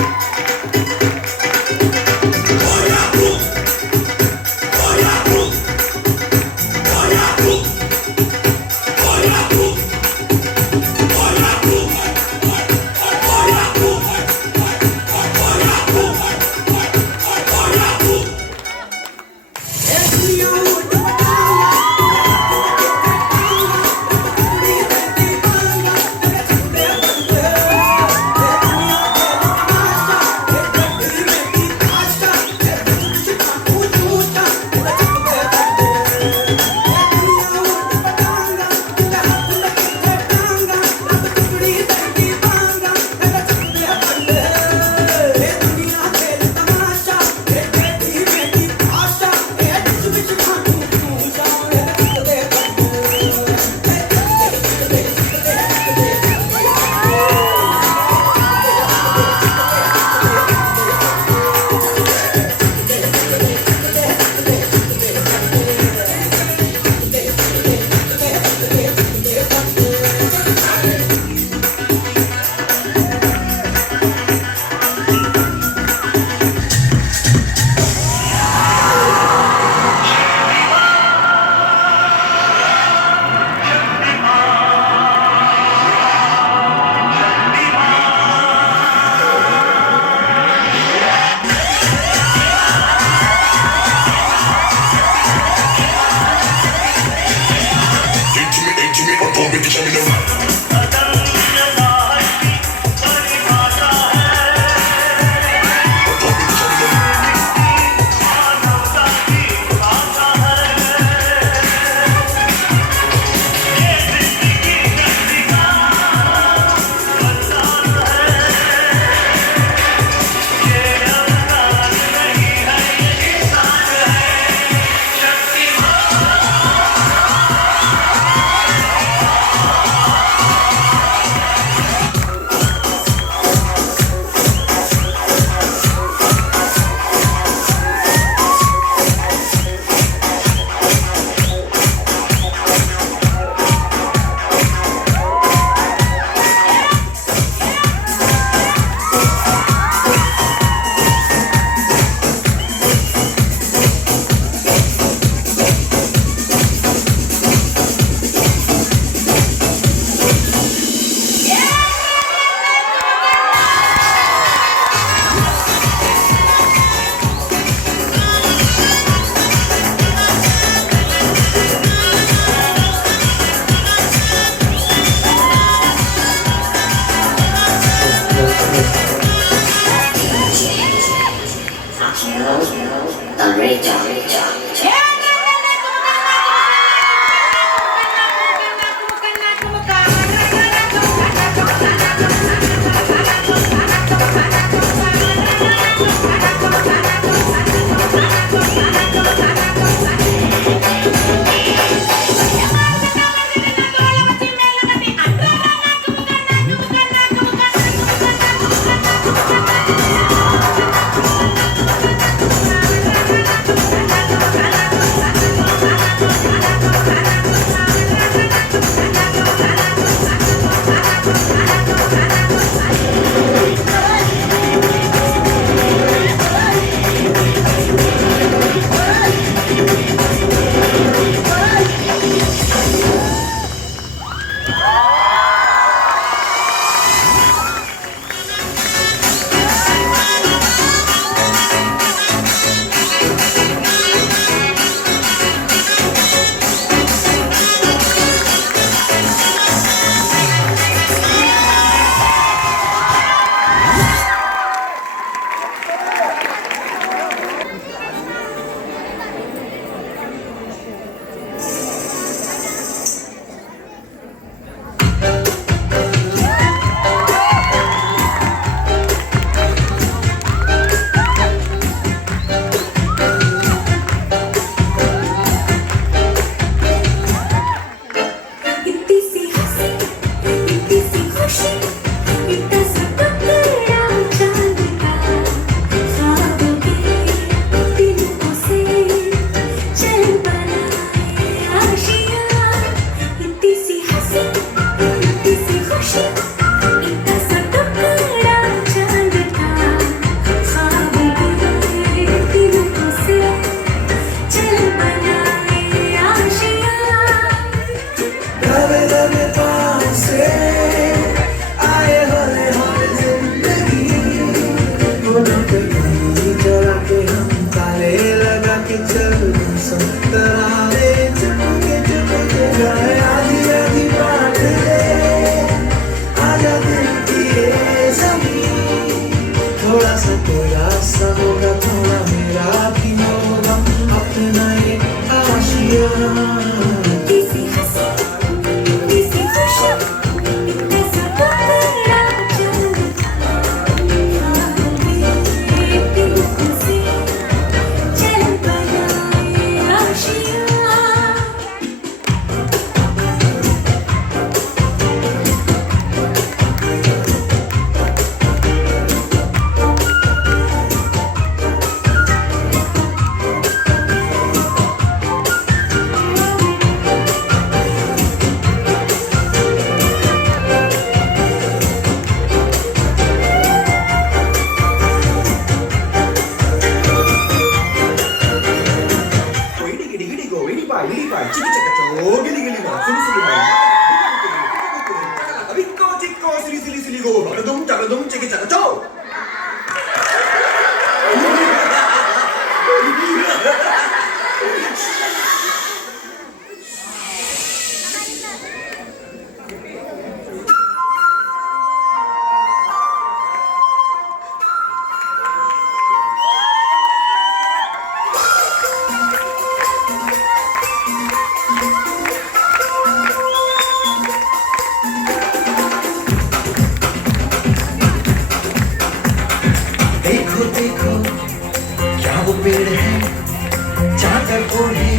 चादर ओढ़े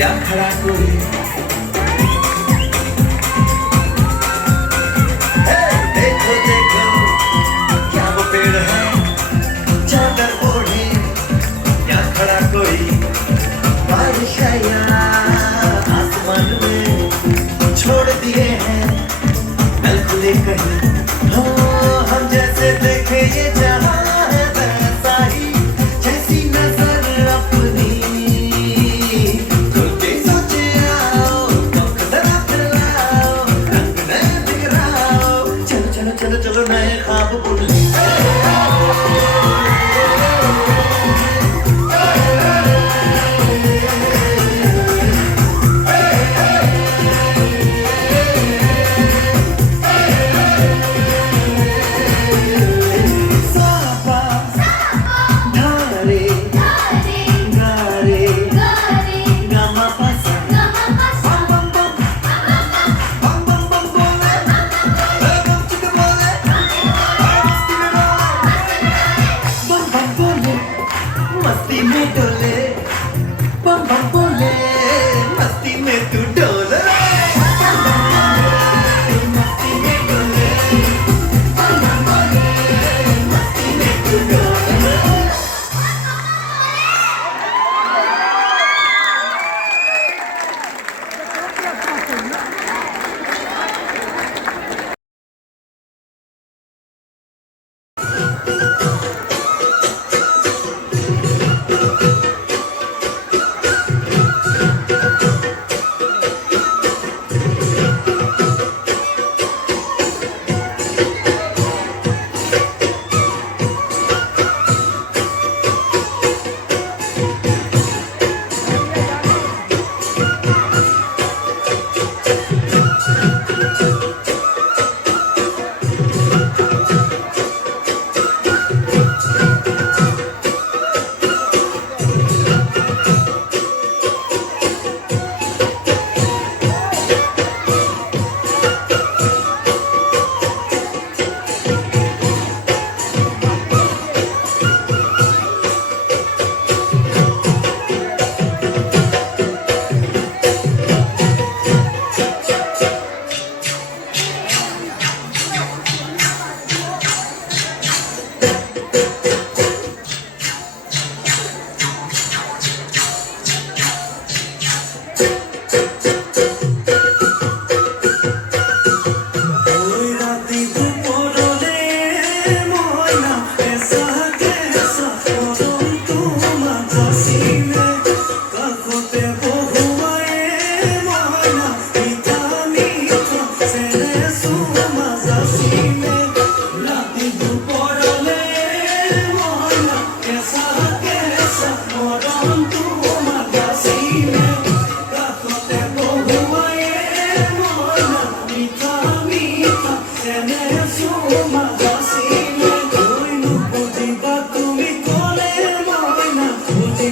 या खड़ा कोई, देखो देखो क्या वो पेड़ है, चादर ओढ़े या खड़ा कोई, बारिश या आसमान में छोड़ दिए हैं नल खुले कहीं, हम जैसे देखे ये जहां है वैसा ही, जैसी नजर अपनी खुल के सोचे आओ, जरा फैलाओ, रंग नए बिखराओ, चलो चलो चलो चलो नए ख्वाब बुन ले। मस्ती में डोले, बम बम बोले, मस्ती में तू डोले, मस्ती में डोले, बम बम बोले, मस्ती में तू डोले।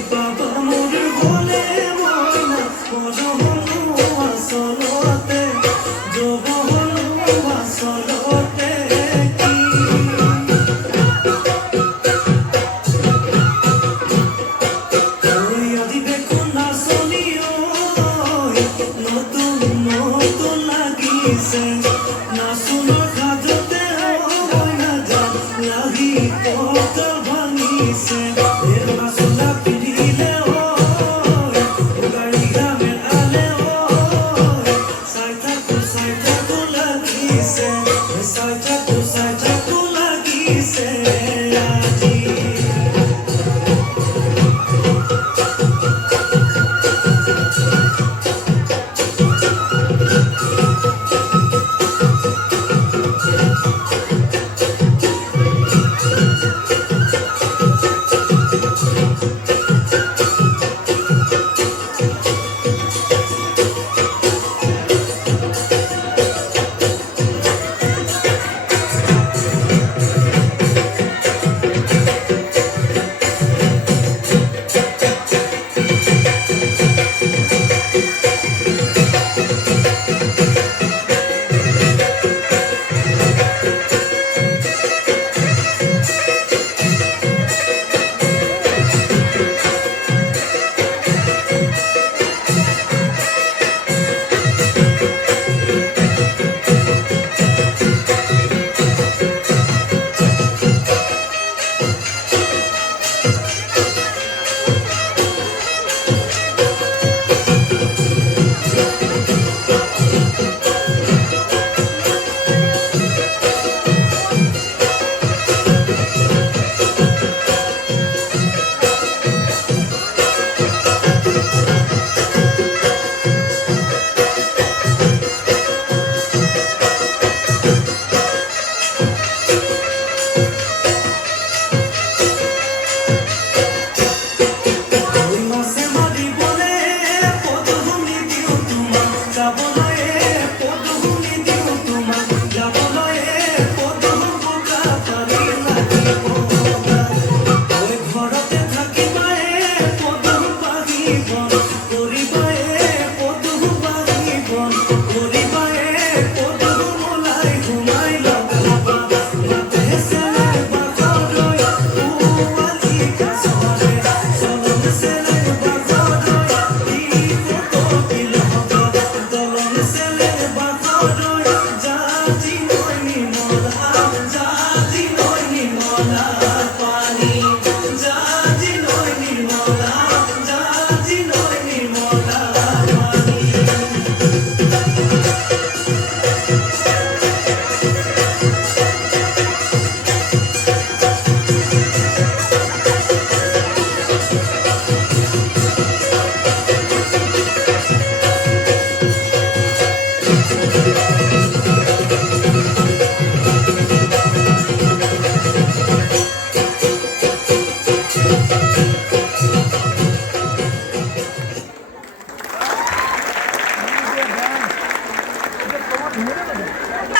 Baba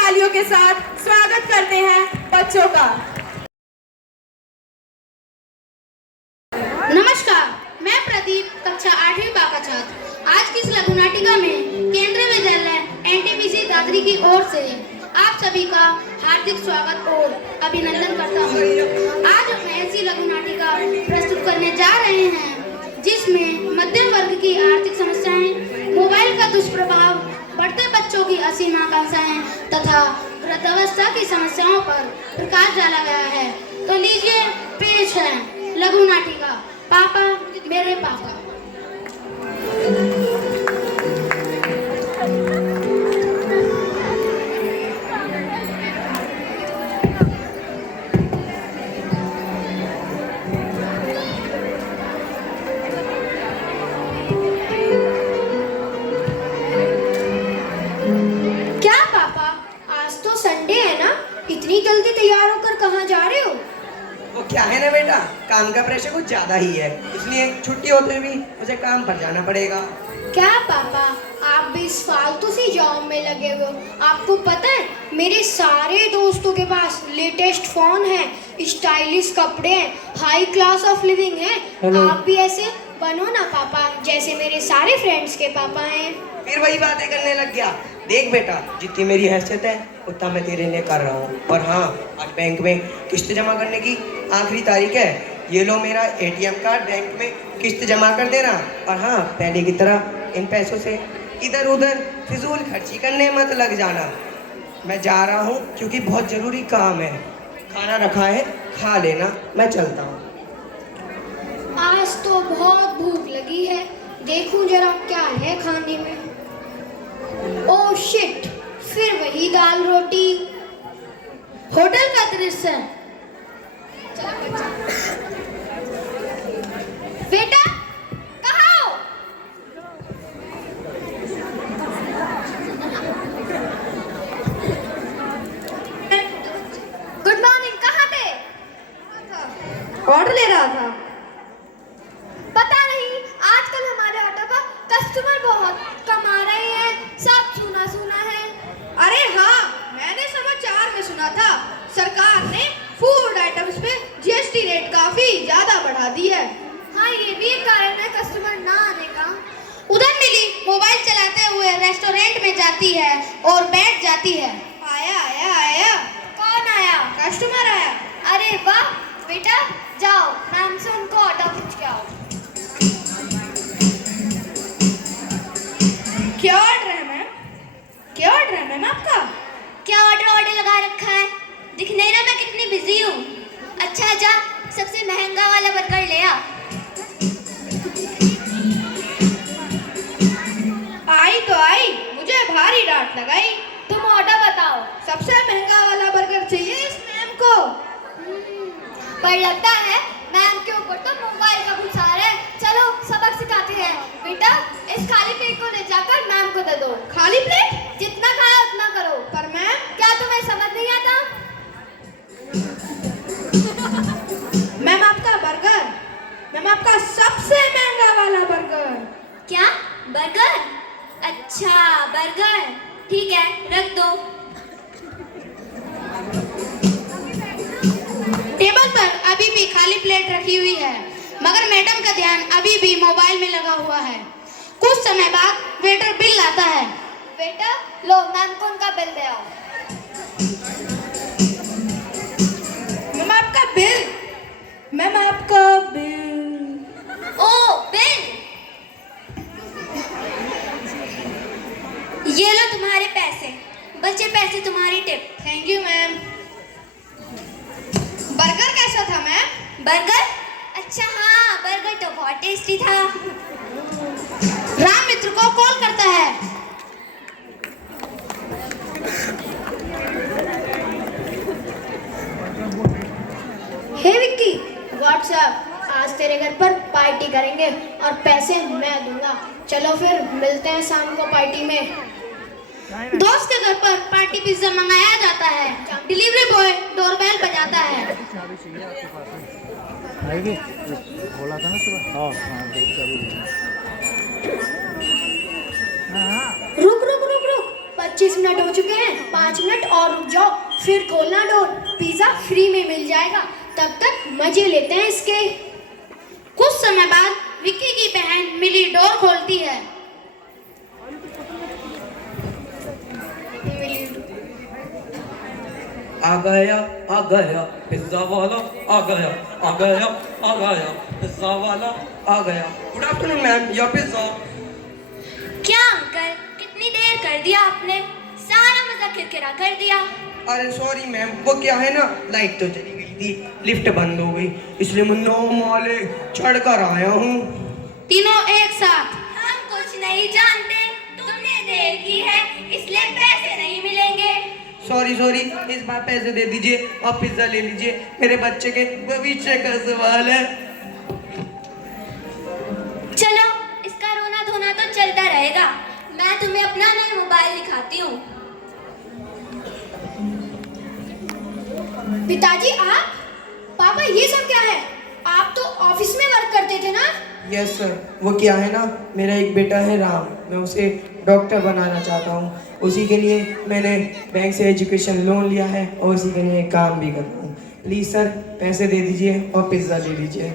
तालियों के साथ स्वागत करते हैं बच्चों का। नमस्कार, मैं प्रदीप, कक्षा 8वीं बा का छात्र। आज की इस लघु नाटिका में केंद्रीय विद्यालय एनटीपीसी दादरी की ओर से आप सभी का हार्दिक स्वागत और अभिनंदन करता हूँ। आज हम ऐसी लघु नाटिका प्रस्तुत करने जा रहे हैं जिसमें मध्यम वर्ग की आर्थिक समस्याएं, मोबाइल का दुष्प्रभाव, बढ़ते बच्चों की असीम आकांक्षाएं तथा वृद्धावस्था की समस्याओं पर प्रकाश डाला गया है। तो लीजिए पेश है लघु नाटिका पापा मेरे पापा। क्या पापा, आज तो संडे है ना, इतनी जल्दी तैयार होकर कहाँ जा रहे हो? वो क्या है ना बेटा, काम का प्रेशर कुछ ज्यादा ही है, इसलिए छुट्टी होते हुए भी मुझे काम पर जाना पड़ेगा। क्या पापा, आप भी इस फालतू सी जॉब में लगे हुए हो? आपको पता है मेरे सारे दोस्तों के पास लेटेस्ट फोन है, स्टाइलिश कपड़े हैं, हाई क्लास ऑफ लिविंग है। आप भी ऐसे बनो ना पापा, जैसे मेरे सारे फ्रेंड्स के पापा हैं। फिर वही बातें करने लग गया। देख बेटा, जितनी मेरी हैसियत है उतना मैं तेरे लिए कर रहा हूँ। और हाँ, आज बैंक में किस्त जमा करने की आखिरी तारीख है। ये लो मेरा एटीएम कार्ड, बैंक में किस्त जमा कर देना। और हाँ, पहले की तरह इन पैसों से इधर उधर फिजूल खर्ची करने मत लग जाना। मैं जा रहा हूँ क्योंकि बहुत ज़रूरी काम है। खाना रखा है, खा लेना, मैं चलता हूँ। आज तो बहुत भूख लगी है, देखूं जरा क्या है खाने में। ओह शिट, फिर वही दाल रोटी। होटल का दृश्य। बेटा कहाँ हो? गुड मॉर्निंग, कहाँ थे? ऑर्डर ले रहा था। पता नहीं, आजकल हमारे ऑटो का कस्टमर बहुत कम आ रहे हैं, सब सुना सुना है। अरे हाँ, मैंने समाचार में सुना था सरकार ने फूड आइटम्स पे जीएसटी रेट काफी ज्यादा बढ़ा दी है। हाँ, ये भी एक कारण है कस्टमर ना आने का। उधर मिली मोबाइल चलाते हुए रेस्टोरेंट में जाती है और बैठ जाती है। आया आया आया। कौन आया? कस्टमर आया। अरे वाह बेटा, जाओ मैम से उनको ऑर्डर पूछ के आओ। क्या ऑर्डर है मैम? क्या ऑर्डर है मैम आपका? क्या ऑर्डर लगा रखा है? दिख नहीं रहा मैं कितनी बिजी हूँ। अच्छा जा, सबसे महंगा वाला बर्गर ले आ। आई तो आई, मुझे भारी डांट लगाई। तुम ऑर्डर बताओ। सबसे महंगा वाला बर्गर चाहिए इस मैम को। पर लगता है मैम के ऊपर तो मोबाइल का गुस्सार है। चलो सबक सिखाते हैं। बेटा, इस खाली प्लेट को ले जाकर मैम को दे दो। खाली प्लेट? जितना खाया उतना करो। पर मैम, क्या तुम्हें समझ नहीं आता? मैम आपका बर्गर, मैम आपका सबसे महंगा वाला बर्गर। क्या बर्गर? अच्छा बर्गर, ठीक है रख दो। टेबल पर अभी भी खाली प्लेट रखी हुई है, मगर मैडम का ध्यान अभी भी मोबाइल में लगा लगा हुआ है। कुछ समय बाद वेटर बिल लाता है। बेटा लो मैम को उनका बिल दे आओ। मैम आपका बिल। मैम आपका बिल। ओ बिल, ये लो तुम्हारे पैसे, बचे पैसे तुम्हारी tip. Thank you ma'am. Burger कैसा था मैम? बर्गर? अच्छा हाँ, बर्गर तो बहुत टेस्टी था। राम मित्र को कॉल करता है। हे विक्की, व्हाट्सएप, आज तेरे घर पर पार्टी करेंगे और पैसे मैं दूंगा। चलो फिर मिलते हैं शाम को पार्टी में। दोस्त के घर पर पार्टी पिज्जा मंगाया जाता है। डिलीवरी बॉय डोरबेल बजाता है। खोला था ना सुबह। रुक रुक रुक रुक, 25 मिनट हो चुके हैं, 5 मिनट और रुक जाओ, फिर खोलना डोर, पिज्जा फ्री में मिल जाएगा। तब तक मजे लेते हैं इसके। कुछ समय बाद विक्की की बहन मिली डोर खोलती है। आ गया पिज्जा वाला, आ गया पिज्जा वाला, आ गया। Good afternoon ma'am, your pizza. क्या अंकल, कितनी देर कर दिया आपने, सारा मजा किरकिरा कर दिया। अरे सॉरी मैम, वो क्या है ना, लाइट तो चली गई थी, लिफ्ट बंद हो गई, इसलिए मैं 9 माले चढ़कर आया हूँ। तीनों एक साथ। हम कुछ नहीं जानते, तुमने देर की है इसलिए पैसे नहीं मिलेंगे। सॉरी, इस बार पैसे दे दीजिए और पिज्जा ले लीजिए, मेरे बच्चे के भविष्य का सवाल है। चलो, इसका रोना धोना तो चलता रहेगा। मैं तुम्हें अपना नया मोबाइल दिखाती हूँ। पिताजी आप? पापा ये सब क्या है? आप तो ऑफिस में वर्क करते थे ना? यस सर, वो क्या है ना, मेरा एक बेटा है राम, मैं उसे डॉक्टर बनाना चाहता हूँ। उसी के लिए मैंने बैंक से एजुकेशन लोन लिया है और उसी के लिए काम भी करता हूँ। प्लीज़ सर पैसे दे दीजिए और पिज्ज़ा ले लीजिए।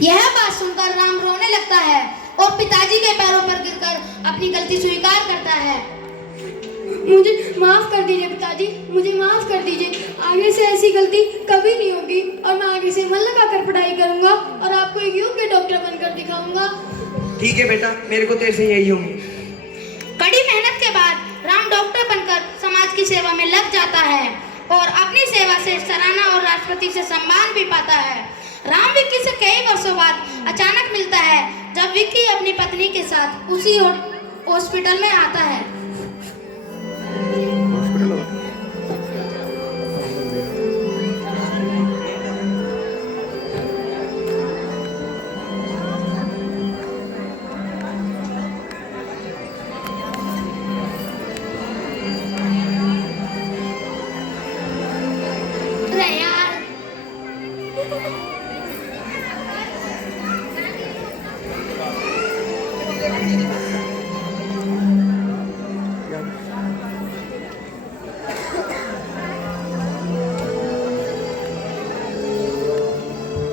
यह बात सुनकर राम रोने लगता है और पिताजी के पैरों पर गिरकर अपनी गलती स्वीकार करता है। मुझे माफ कर दीजिए पिताजी, मुझे माफ कर दीजिए। आगे से ऐसी गलती कभी नहीं होगी और मैं आगे से मन लगाकर पढ़ाई करूंगा और आपको एक योग्य डॉक्टर बनकर दिखाऊंगा। ठीक है बेटा, मेरे को तेरे से यही उम्मीद। कड़ी मेहनत के बाद राम डॉक्टर बनकर समाज की सेवा में लग जाता है और अपनी सेवा से सराहना और राष्ट्रपति से सम्मान भी पाता है। राम विक्की से कई वर्षों बाद अचानक मिलता है जब विक्की अपनी पत्नी के साथ उसी हॉस्पिटल में आता है।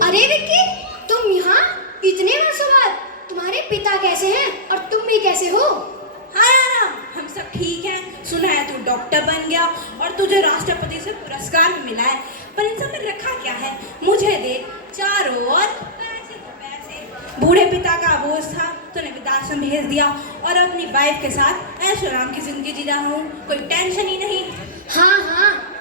अरे विक्की, तुम यहाँ इतने वर्षों बाद? तुम्हारे पिता कैसे हैं और तुम भी कैसे हो? हाँ राम, हम सब ठीक हैं। सुना है तू डॉक्टर बन गया और तुझे राष्ट्रपति से पुरस्कार भी मिला है, पर इन सब में रखा क्या है? मुझे देख, चारों ओर पैसे तो पैसे। बूढ़े पिता का बोझ था, तूने वृद्धाश्रम भेज दिया और अपनी वाइफ के साथ ऐशो आराम की जिंदगी जी रहा हूँ, कोई टेंशन ही नहीं। हाँ,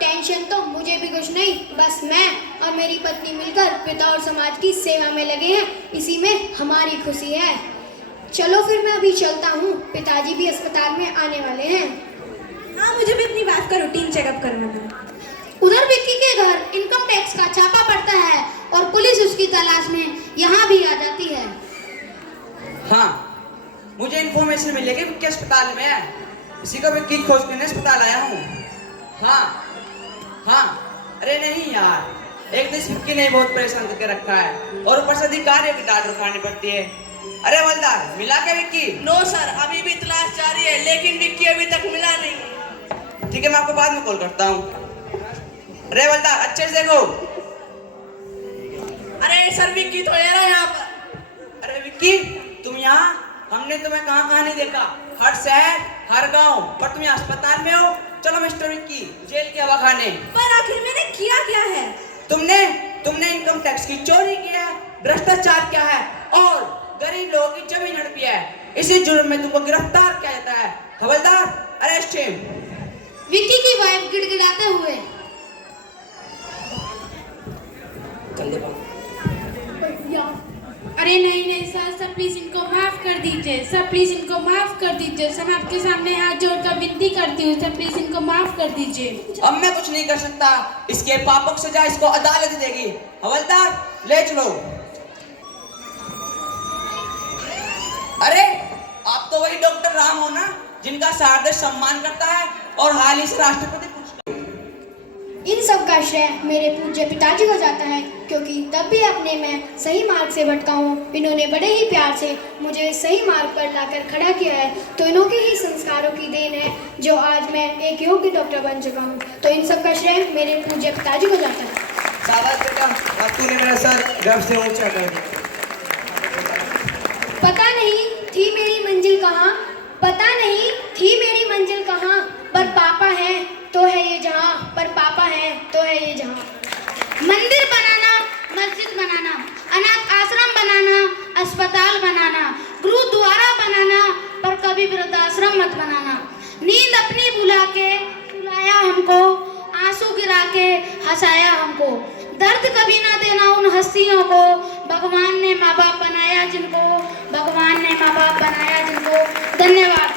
टेंशन तो मुझे भी कुछ नहीं, बस मैं और मेरी पत्नी मिलकर पिता और समाज की सेवा में लगे हैं, इसी में हमारी खुशी है। चलो फिर मैं अभी चलता हूँ, पिताजी भी अस्पताल में आने वाले हैं। हाँ, मुझे भी अपनी वाइफ का रूटीन चेकअप करना था। उधर विक्की के घर इनकम टैक्स का छापा पड़ता है और पुलिस उसकी तलाश में यहाँ भी आ जाती है। हाँ, मुझे इन्फॉर्मेशन मिली कि विक्की अस्पताल में है, इसी को विक्की खोज करने अस्पताल आया हूँ। हाँ, अरे नहीं यार, एक दिन विक्की ने बहुत परेशान करके रखा है और ऊपर से अधिकारियों की डांट उठानी पड़ती है। अरे वलदार, मिला क्या विक्की? नो सर, अभी भी तलाश जारी है, लेकिन विक्की अभी तक मिला नहीं। ठीक है, मैं आपको बाद में कॉल करता हूँ। अरे वलदार, अच्छे से देखो। अरे सर, विक्की तो है ना यहाँ पर। अरे विक्की, तुम यहाँ, हमने तुम्हें कहाँ कहाँ नहीं देखा, हर शहर हर गांव, पर तुम यहाँ अस्पताल में हो। चलो मिस्टर विक्की, जेल के हवा खाने। पर आखिर मैंने किया क्या है? तुमने इनकम टैक्स की चोरी किया है, भ्रष्टाचार किया है और गरीब लोगों की जमीन हड़पी है। इसी जुर्म में तुमको गिरफ्तार किया जाता है। हवलदार, अरेस्ट हिम। विक्की की वाइफ गिड़गिड़ाते हुए, अरे नहीं नहीं सर, सर प्लीज इनको माफ कर दीजिए, सर प्लीज इनको माफ कर दीजिए, सर मैं आपके सामने हाथ जोड़कर विनती करती हूँ, सर प्लीज इनको माफ कर दीजिए। अब मैं कुछ नहीं कर सकता, इसके पापों की सजा इसको अदालत देगी। हवलदार, ले चलो। अरे आप तो वही डॉक्टर राम हो ना, जिनका सारा देश सम्मान करता है और हाल ही से राष्ट्रपति। इन सब का श्रेय मेरे पूज्य पिताजी को जाता है, क्योंकि तब भी अपने मैं सही मार्ग से भटका हूँ। इन्होंने बड़े ही प्यार से मुझे सही मार्ग पर लाकर खड़ा किया है, तो इन्हों के ही संस्कारों की देन है जो आज मैं एक योग्य डॉक्टर बन चुका हूँ। तो इन सब का श्रेय मेरे पूज्य पिताजी को जाता है। शाबाश बेटा, अब तूने मेरा सर गर्व से ऊंचा कर दिया। पता नहीं थी मेरी मंजिल कहाँ, पता नहीं थी मेरी मंजिल कहाँ, पर पापा है तो है ये जहाँ, पर पापा है तो है ये जहाँ। मंदिर बनाना, मस्जिद बनाना, अनाथ आश्रम बनाना, अस्पताल बनाना, गुरुद्वारा बनाना, पर कभी वृद्धाश्रम मत बनाना। नींद अपनी बुला के सुलाया हमको, आंसू गिरा के हंसाया हमको। दर्द कभी ना देना उन हस्तियों को, भगवान ने माँ बाप बनाया जिनको, भगवान ने माँ बाप बनाया जिनको। धन्यवाद।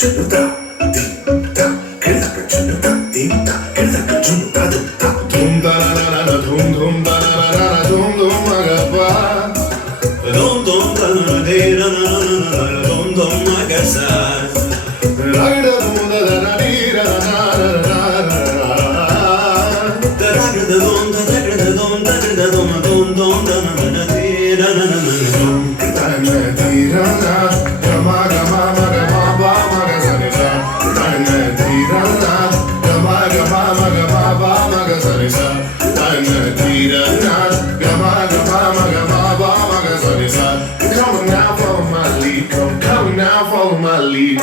chunta dita kedaka chunta dita kedaka chunta dita dum da la la la dum dum da la la la dum dum magapa dum dum da la de la la la dum dum magasa la da dum da la di la la la la da da dum da da dum da da dum dum dum da la la di la la la dum da na di la la gama gama gama ba maga sa ni sa da na di la la gama gama gama ba maga sa ni sa da na di la la gama gama gama ba maga sa ni sa come now follow my lead come now follow my lead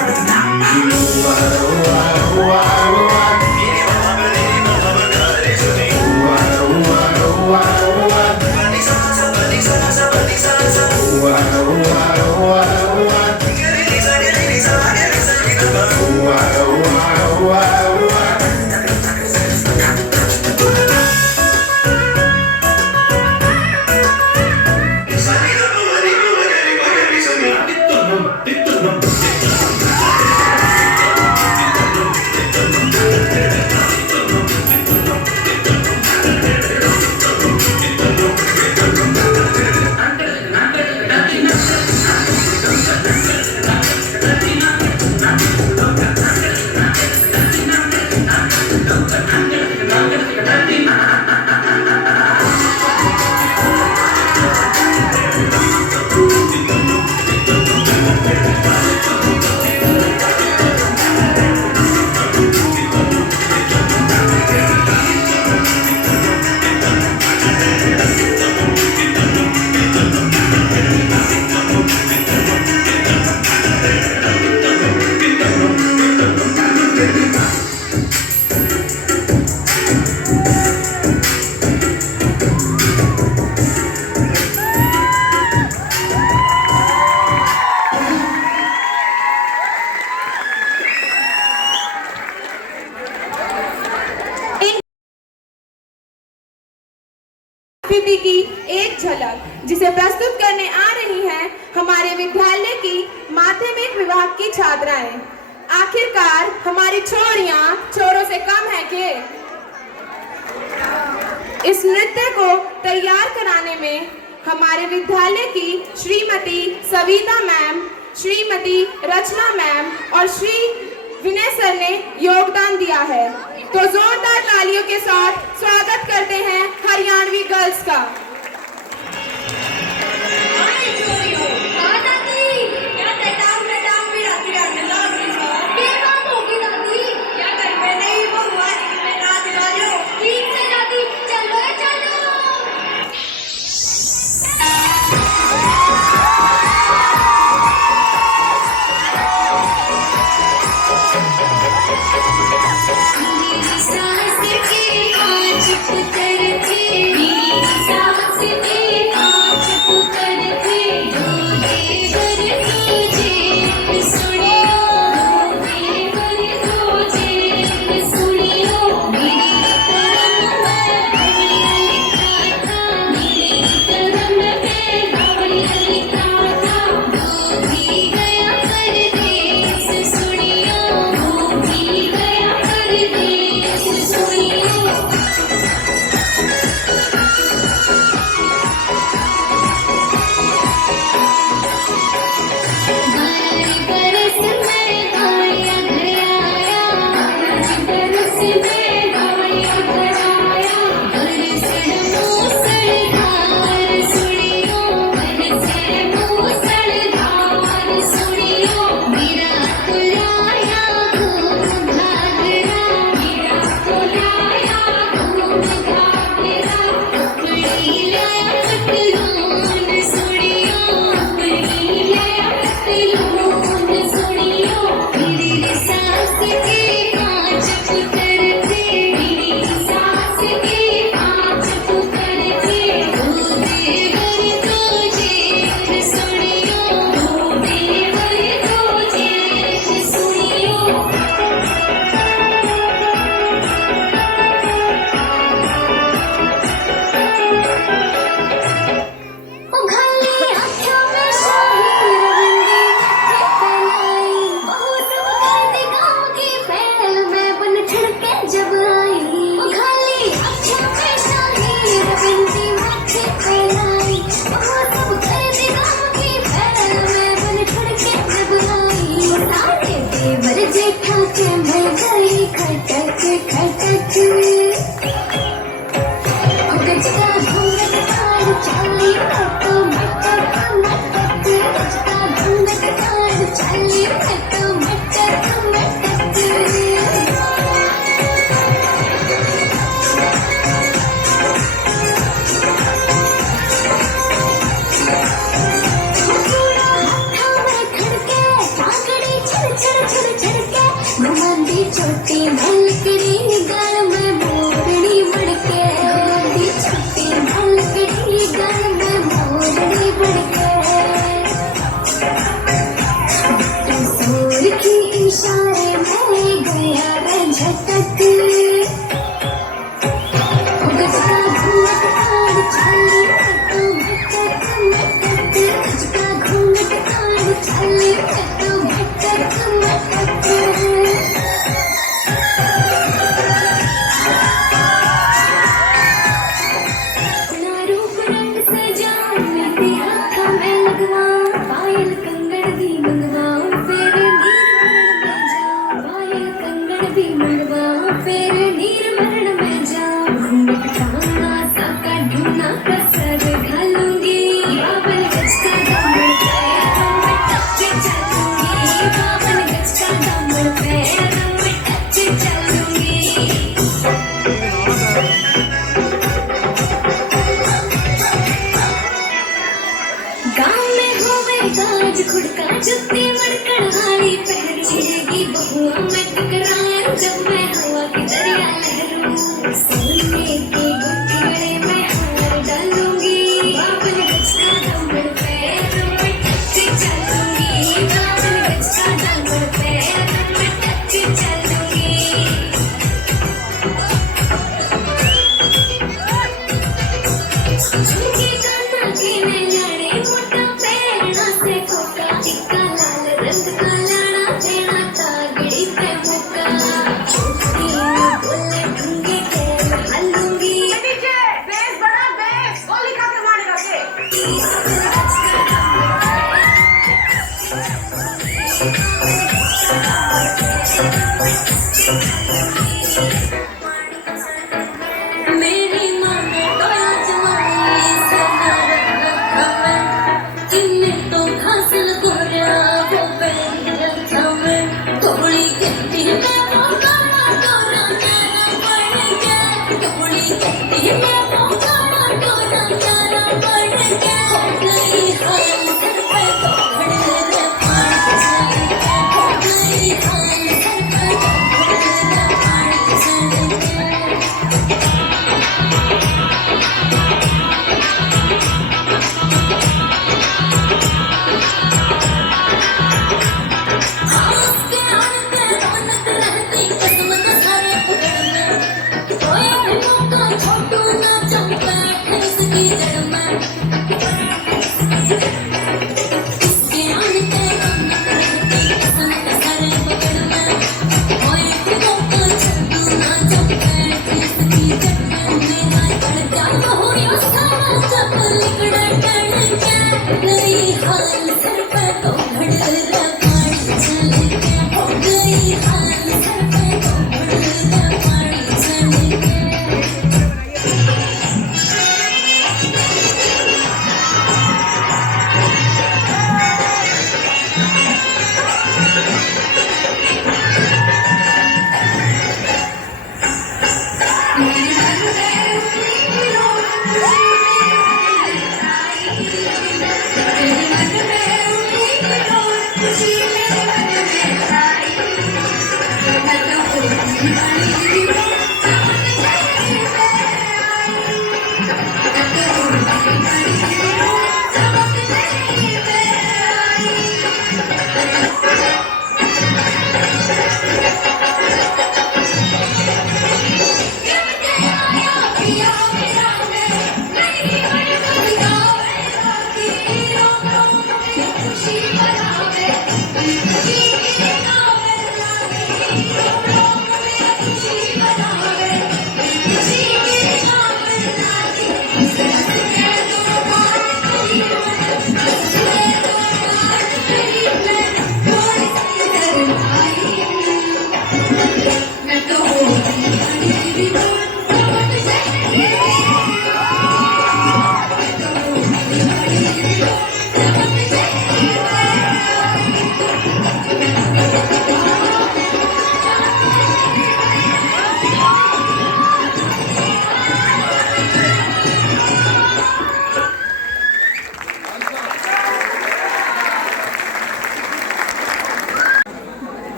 संस्कृति की एक झलक जिसे प्रस्तुत करने आ रही हैं हमारे विद्यालय की माध्यमिक विभाग की छात्राएं। आखिरकार हमारी छोरियां छोरों से कम है के? इस नृत्य को तैयार कराने में हमारे विद्यालय की श्रीमती सविता मैम, श्रीमती रचना मैम और श्री विनय सर ने योगदान दिया है। तो जोरदार तालियों के साथ स्वागत करते हैं हरियाणवी गर्ल्स का। सास की आज उतर थे गई खटक खटक गजका घूंघट तार चाली मटक मटक मटक गजका घूंघट तार चाली मटक मटक मटक घुमाती छोटी मलकड़ी गल में मोरनी बड़के घुमाती छोटी मलकड़ी गल में मोरनी बड़के सूर की इशारे में गया वे झटक गजका घूंघट तार चाली मटक मटक गजका घूंघट तार चाली मटक मटक खुड़का जुत्ती मड़कड़ हाली पहनेगी बहुआ मैं टकराया जब मैं हवा की दरिया लहरूं सोने के गुठियारे में हार डालूंगी बाबल गज का दमड़ पैर में टच चलूंगी बाबल गज का दमड़ पैर में टच चलूंगी झुमके काना के मैं लाड़े मोटा पैरना से खोटा टिक्का लाल रंग का लाड़ा देना तागड़ी पे मुक्का छोटी बोले ढूंगे तेल हलूंगी डीजे बेस बड़ा बेस गोली खा के मारेगा के मेरी माँ ने टोया जमाई से नारक रखा मैं किन्ने तो घासल गोरिया वो बैल रखा मैं थोड़ी कहती मैं वो गाना डोरा नारा बढ़ गया थोड़ी कहती मैं वो गाना डोरा नारा बढ़ गया हो गई हाल सर पे तो खड़े रे पानी चले हो गई हाल सर पे तो खड़े रे पानी चले खुशी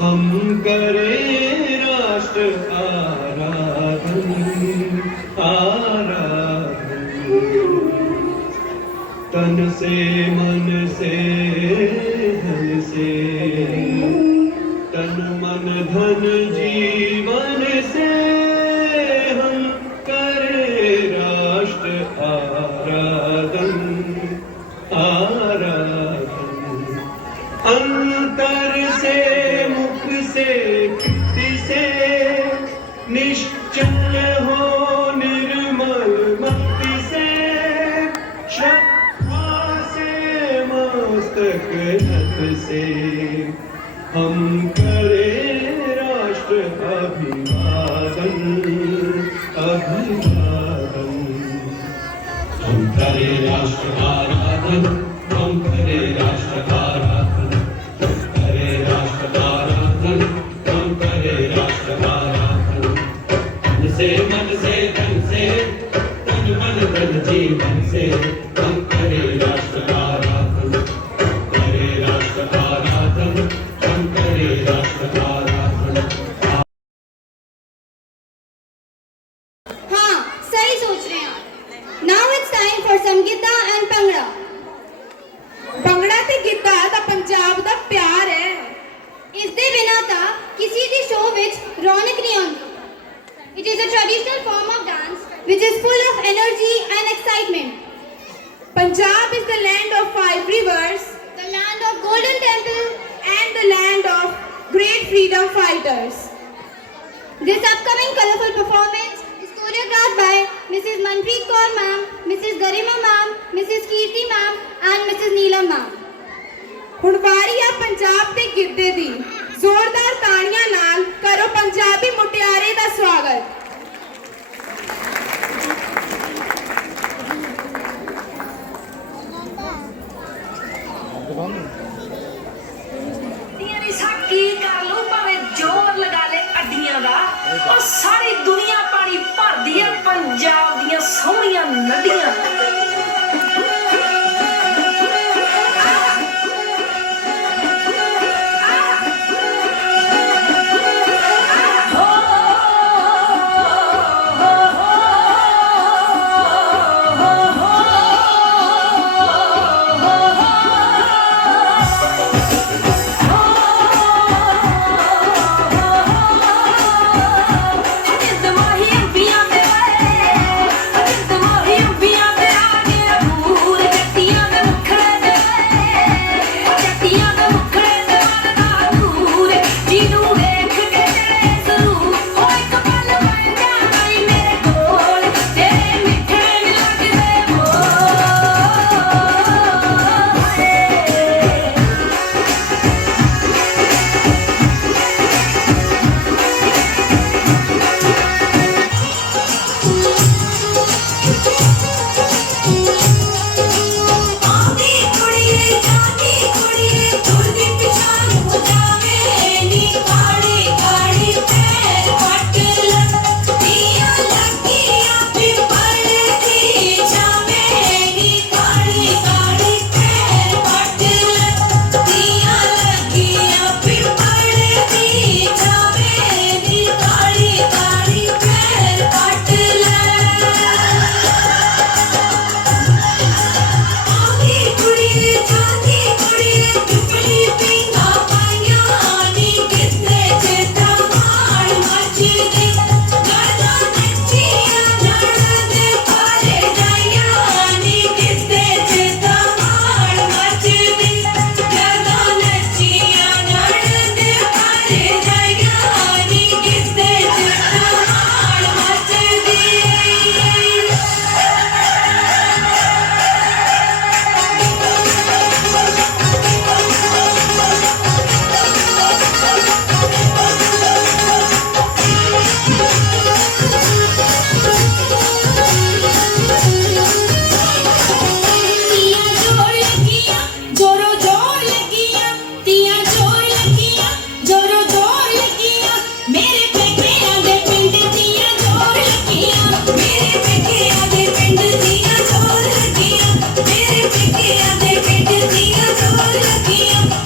हम करें राष्ट्र आराधन आराधन, तन से मन से धन से, तन मन धन जीवन से हम करें राष्ट्र आराधन आराधन। अंतर से मुख से कृति से निश्चल हो निर्मल मति से, श्रद्धा से मस्तक नत से हम करें राष्ट्र अभिवादन अभिवादन। हम करें राष्ट्र आराधन, हम करें राष्ट्र आराधन, हम करें राष्ट्र आराधन, हम करें राष्ट्र आराधन। तन से मन से धन से, तन मन धन जीवन से हम करें राष्ट्र आराधन, करें राष्ट्र आराधन, हम करें राष्ट्र आराधन। हाँ, सही सोच रहे हैं आप। Now it's time for some Giddha and bhangra. Bhangra ਤੇ ਗਿੱਧਾ ਤਾਂ ਪੰਜਾਬ ਦਾ ਪਿਆਰ ਹੈ। ਇਸ ਦੇ ਬਿਨਾਂ ਤਾਂ ਕਿਸੇ ਦੀ ਸ਼ੋਅ ਵਿੱਚ ਰੌਣਕ ਨਹੀਂ ਆਉਂਦੀ। It is a traditional form of dance which is full of energy and excitement. Punjab is the land of 5 rivers, The land of Golden Temple. and the land of great freedom fighters. This upcoming colorful performance is choreographed by Mrs. Manpreet Kaur ma'am, Mrs. Garima ma'am, Mrs. Kirti ma'am and Mrs. Neelam ma'am. ਹੁਣ ਵਾਰੀ ਆ ਪੰਜਾਬ ਦੇ ਗਿੱਧੇ ਦੀ। ਜ਼ੋਰਦਾਰ ਤਾੜੀਆਂ ਨਾਲ ਕਰੋ ਪੰਜਾਬੀ ਮੁਟਿਆਰੇ ਦਾ ਸਵਾਗਤ। ਸਾਕੀ ਕਰ ਲੋ ਭਾਵੇਂ ਜ਼ੋਰ ਲਗਾ ਲੈ ਅੱਡੀਆਂ ਦਾ, ਉਹ ਸਾਰੀ ਦੁਨੀਆ ਪਾਣੀ ਭਰਦੀ ਆ ਪੰਜਾਬ ਦੀਆਂ ਸੋਹਣੀਆਂ ਨਦੀਆਂ। Thank you.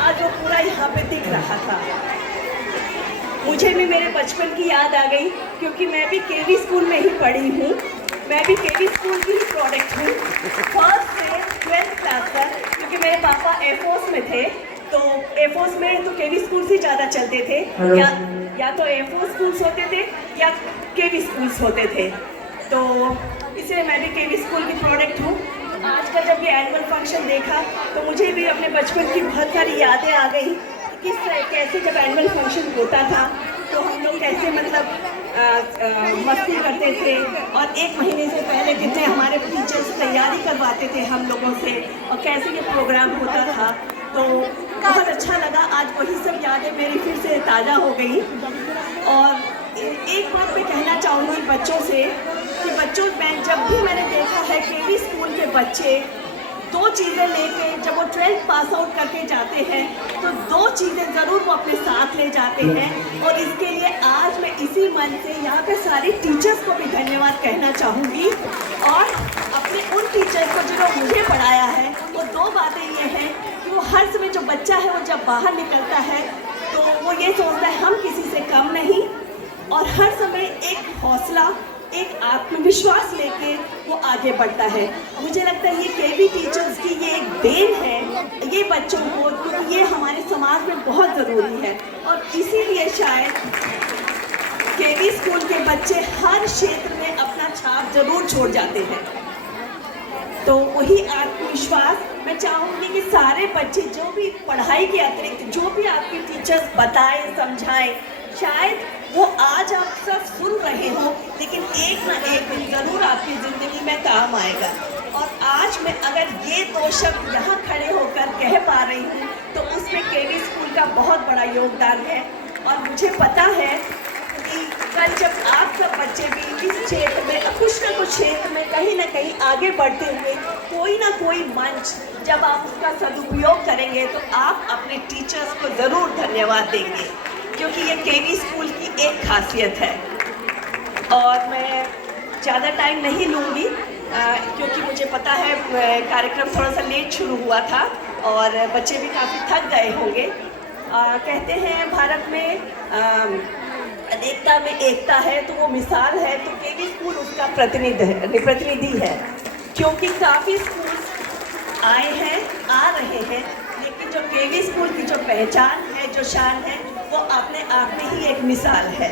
आज वो पूरा यहाँ पे दिख रहा था। मुझे भी मेरे बचपन की याद आ गई, क्योंकि मैं भी केवी स्कूल में ही पढ़ी हूँ। मैं भी केवी स्कूल की ही प्रोडक्ट हूँ, फर्स्ट से 12th क्लास तक, क्योंकि मेरे पापा एयरफोर्स में थे। तो एयरफोर्स में तो केवी स्कूल से ज़्यादा चलते थे, या तो एयरफोर्स स्कूल्स होते थे या केवी स्कूल्स होते थे। तो इसलिए मैं भी केवी स्कूल की प्रोडक्ट हूँ। आज का जब ये एनुअल फंक्शन देखा तो मुझे भी अपने बचपन की बहुत सारी यादें आ गई। किस तरह कैसे जब एनुअल फंक्शन होता था तो हम लोग कैसे मतलब मस्ती करते थे, और 1 महीने से पहले कितने हमारे टीचर्स तैयारी करवाते थे हम लोगों से, और कैसे ये प्रोग्राम होता था। तो बहुत अच्छा लगा, आज वही सब यादें मेरी फिर से ताज़ा हो गई। और एक बात मैं कहना चाहूँगी बच्चों से कि बच्चों, जब भी मैंने देखा है केवी स्कूल के बच्चे 2 चीज़ें लेके जब वो 12th पास आउट करके जाते हैं तो 2 चीज़ें ज़रूर वो अपने साथ ले जाते हैं। और इसके लिए आज मैं इसी मन से यहाँ पे सारी टीचर्स को भी धन्यवाद कहना चाहूँगी, और अपने उन टीचर्स को जिन्होंने मुझे पढ़ाया है। वो 2 बातें ये हैं कि वो हर समय जो बच्चा है वो जब बाहर निकलता है तो वो ये सोचता है हम किसी से कम नहीं, और हर समय एक हौसला, एक आत्मविश्वास लेके वो आगे बढ़ता है। मुझे लगता है ये केवी टीचर्स की ये एक देन है ये बच्चों को, क्योंकि ये हमारे समाज में बहुत ज़रूरी है। और इसीलिए शायद केवी स्कूल के बच्चे हर क्षेत्र में अपना छाप जरूर छोड़ जाते हैं। तो वही आत्मविश्वास मैं चाहूँगी कि सारे बच्चे जो भी पढ़ाई के अतिरिक्त जो भी आपके टीचर्स बताएं, समझाएं, शायद वो आज आप सब सुन रहे हो, लेकिन एक ना एक दिन ज़रूर आपकी ज़िंदगी में काम आएगा। और आज मैं अगर ये 2 शब्द यहाँ खड़े होकर कह पा रही हूँ तो उसमें केवी स्कूल का बहुत बड़ा योगदान है। और मुझे पता है कि कल जब आप सब बच्चे भी इस क्षेत्र में, कुछ ना कुछ क्षेत्र में कहीं ना कहीं आगे बढ़ते हुए कोई ना कोई मंच जब आप उसका सदुपयोग करेंगे तो आप अपने टीचर्स को ज़रूर धन्यवाद देंगे, क्योंकि ये केवी स्कूल की एक खासियत है। और मैं ज़्यादा टाइम नहीं लूँगी, क्योंकि मुझे पता है कार्यक्रम थोड़ा सा लेट शुरू हुआ था और बच्चे भी काफ़ी थक गए होंगे। कहते हैं भारत में अनेकता में एकता है, तो वो मिसाल है, तो केवी स्कूल उसका प्रतिनिधि है। क्योंकि काफ़ी स्कूल आए हैं, आ रहे हैं, लेकिन जो केवी स्कूल की जो पहचान है, जो शान है, वो अपने आप में ही एक मिसाल है।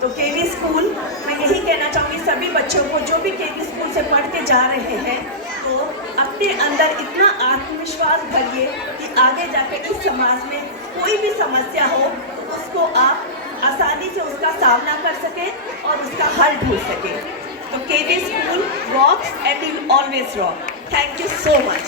तो केवी स्कूल, मैं यही कहना चाहूँगी सभी बच्चों को जो भी केवी स्कूल से पढ़ के जा रहे हैं, तो अपने अंदर इतना आत्मविश्वास भरिए कि आगे जाकर इस समाज में कोई भी समस्या हो तो उसको आप आसानी से उसका सामना कर सकें और उसका हल ढूंढ सकें। तो KV school rocks and will always rock. Thank you so much.